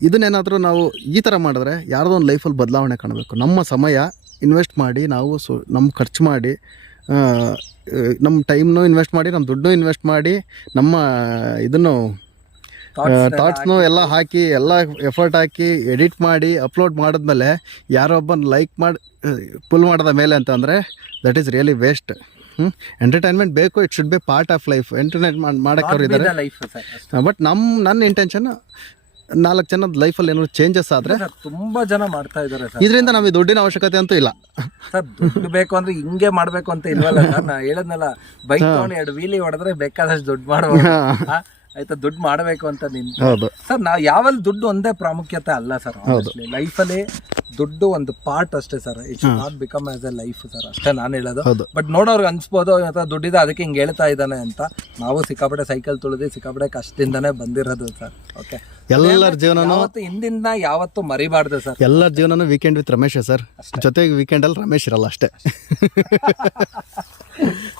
ಇದನ್ನೇನಾದರೂ ನಾವು ಈ ಥರ ಮಾಡಿದ್ರೆ ಯಾರ್ದೋ ಒಂದು ಲೈಫಲ್ಲಿ ಬದಲಾವಣೆ ಕಾಣಬೇಕು. ನಮ್ಮ ಸಮಯ ಇನ್ವೆಸ್ಟ್ ಮಾಡಿ ನಾವು ನಮ್ಮ ಖರ್ಚು ಮಾಡಿ, ನಮ್ಮ ಟೈಮ್ನು ಇನ್ವೆಸ್ಟ್ ಮಾಡಿ, ನಮ್ಮ ದುಡ್ಡು ಇನ್ವೆಸ್ಟ್ ಮಾಡಿ, ನಮ್ಮ ಇದನ್ನು ಥಾಟ್ಸ್ನು ಎಲ್ಲ ಹಾಕಿ, ಎಲ್ಲ ಎಫರ್ಟ್ ಹಾಕಿ ಎಡಿಟ್ ಮಾಡಿ ಅಪ್ಲೋಡ್ ಮಾಡಿದ್ಮೇಲೆ ಯಾರೊಬ್ಬನ ಲೈಕ್ ಮಾಡಿ ಪುಲ್ ಮಾಡಿದ ಮೇಲೆ ಅಂತಂದರೆ that is really waste. Entertainment ಬೇಕು, it should be part of life. Entertain ಮಾಡೋಕ್ಕೆ ಅವ್ರು ಇದ್ದಾರೆ. ಬಟ್ ನನ್ನ ಇಂಟೆನ್ಷನ್ 4 ಜನದ ಲೈಫಲ್ಲಿ ಏನಾದ್ರು ಚೇಂಜಸ್ ಆದರೆ ತುಂಬಾ ಜನ ಮಾಡ್ತಾ ಇದ್ದಾರೆ ಸರ್. ಇದರಿಂದ ನಮಗೆ ದುಡ್ಡಿನ ಅವಶ್ಯಕತೆ ಅಂತೂ ಇಲ್ಲ ಸರ್. ದುಡ್ಡು ಬೇಕು ಅಂದ್ರೆ ಹಿಂಗೆ ಮಾಡ್ಬೇಕು ಅಂತ ಇಲ್ವಲ್ಲ ಸರ್. ನಾ ಹೇಳದ್ನಲ್ಲ, ಬೈಕ್ ತಗೊಂಡು 2 ವೀಲಿ ಹೊಡೆದ್ರೆ ಬೇಕಾದಷ್ಟು ದುಡ್ಡು ಮಾಡಬಹುದು. ಆಯ್ತಾ, ದುಡ್ಡು ಮಾಡಬೇಕು ಅಂತ ನಿಂತು ಸರ್. ನಾವು ಯಾವಲ್ಲಿ ದುಡ್ಡು ಒಂದೇ ಪ್ರಾಮುಖ್ಯತೆ ಅಲ್ಲ ಸರ್. ಲೈಫಲ್ಲಿ ದುಡ್ಡು ಒಂದು ಪಾರ್ಟ್ ಅಷ್ಟೇ sir. It should not become as A life sir, ಅಷ್ಟೇ ನಾನು ಹೇಳೋದು. ಬಟ್ ನೋಡೋರ್ಗೆ ಅನ್ಸ್ಬೋದು ದುಡ್ಡಿದೆ ಅದಕ್ಕೆ ಹಿಂಗೆ ಹೇಳ್ತಾ ಇದ್ದಾನೆ ಅಂತ. ನಾವು ಸಿಕ್ಕಾಪಟ್ಟೆ ಸೈಕಲ್ ತುಳಿದು ಸಿಕ್ಕಾಪಟ್ಟೆ ಕಷ್ಟದಿಂದಾನೇ ಬಂದಿರೋದು ಸರ್. ಓಕೆ, ಎಲ್ಲರ ಜೀವನ ಹಿಂದಿಂದ ಯಾವತ್ತೂ ಮರಿಬಾರ್ದು ಸರ್. ಎಲ್ಲರ ಜೀವನ ವೀಕೆಂಡ್ ವಿತ್ ರಮೇಶ್ ಸರ್. ಜೊತೆಗೆ ವೀಕೆಂಡಲ್ಲಿ ರಮೇಶ್ ಇರಲ್ಲ ಅಷ್ಟೇ.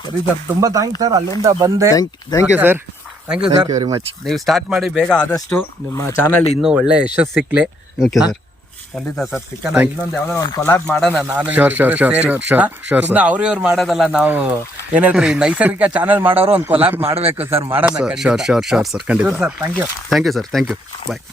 ಸರಿ ಸರ್, ತುಂಬಾ ಥ್ಯಾಂಕ್ಸ್ ಸರ್. ಅಲ್ಲಿಂದ ಬಂದೆ. Thank you sir. Thank you sir very much. ನೀವು ಸ್ಟಾರ್ಟ್ ಮಾಡಿ ಬೇಗ ಆದಷ್ಟು ನಿಮ್ಮ ಚಾನಲ್ ಇನ್ನೂ ಒಳ್ಳೆ ಯಶಸ್ಸು ಸಿಕ್ಲಿ. ಓಕೆ ಸರ್, ಖಂಡಿತ ಸರ್. ಸಿಕ್ಕನ ಇನ್ನೊಂದು ಯಾವ್ದಾರ ಒಂದು ಕೊಲಾಬ್ ಮಾಡೋಣ. ನಾನು ಅವ್ರಿವ್ರು ಮಾಡೋದಲ್ಲ, ನಾವು ಏನ್ ಹೇಳ್ತೀವಿ, ನೈಸರ್ಗಿಕ ಚಾನಲ್ ಮಾಡೋರು ಒಂದು ಕೊಲಾಬ್ ಮಾಡಬೇಕು ಸರ್. ಮಾಡೋಣ. ಶೋರ್ ಸರ್, ಖಂಡಿತ sir. Thank you sir. Thank you. Bye.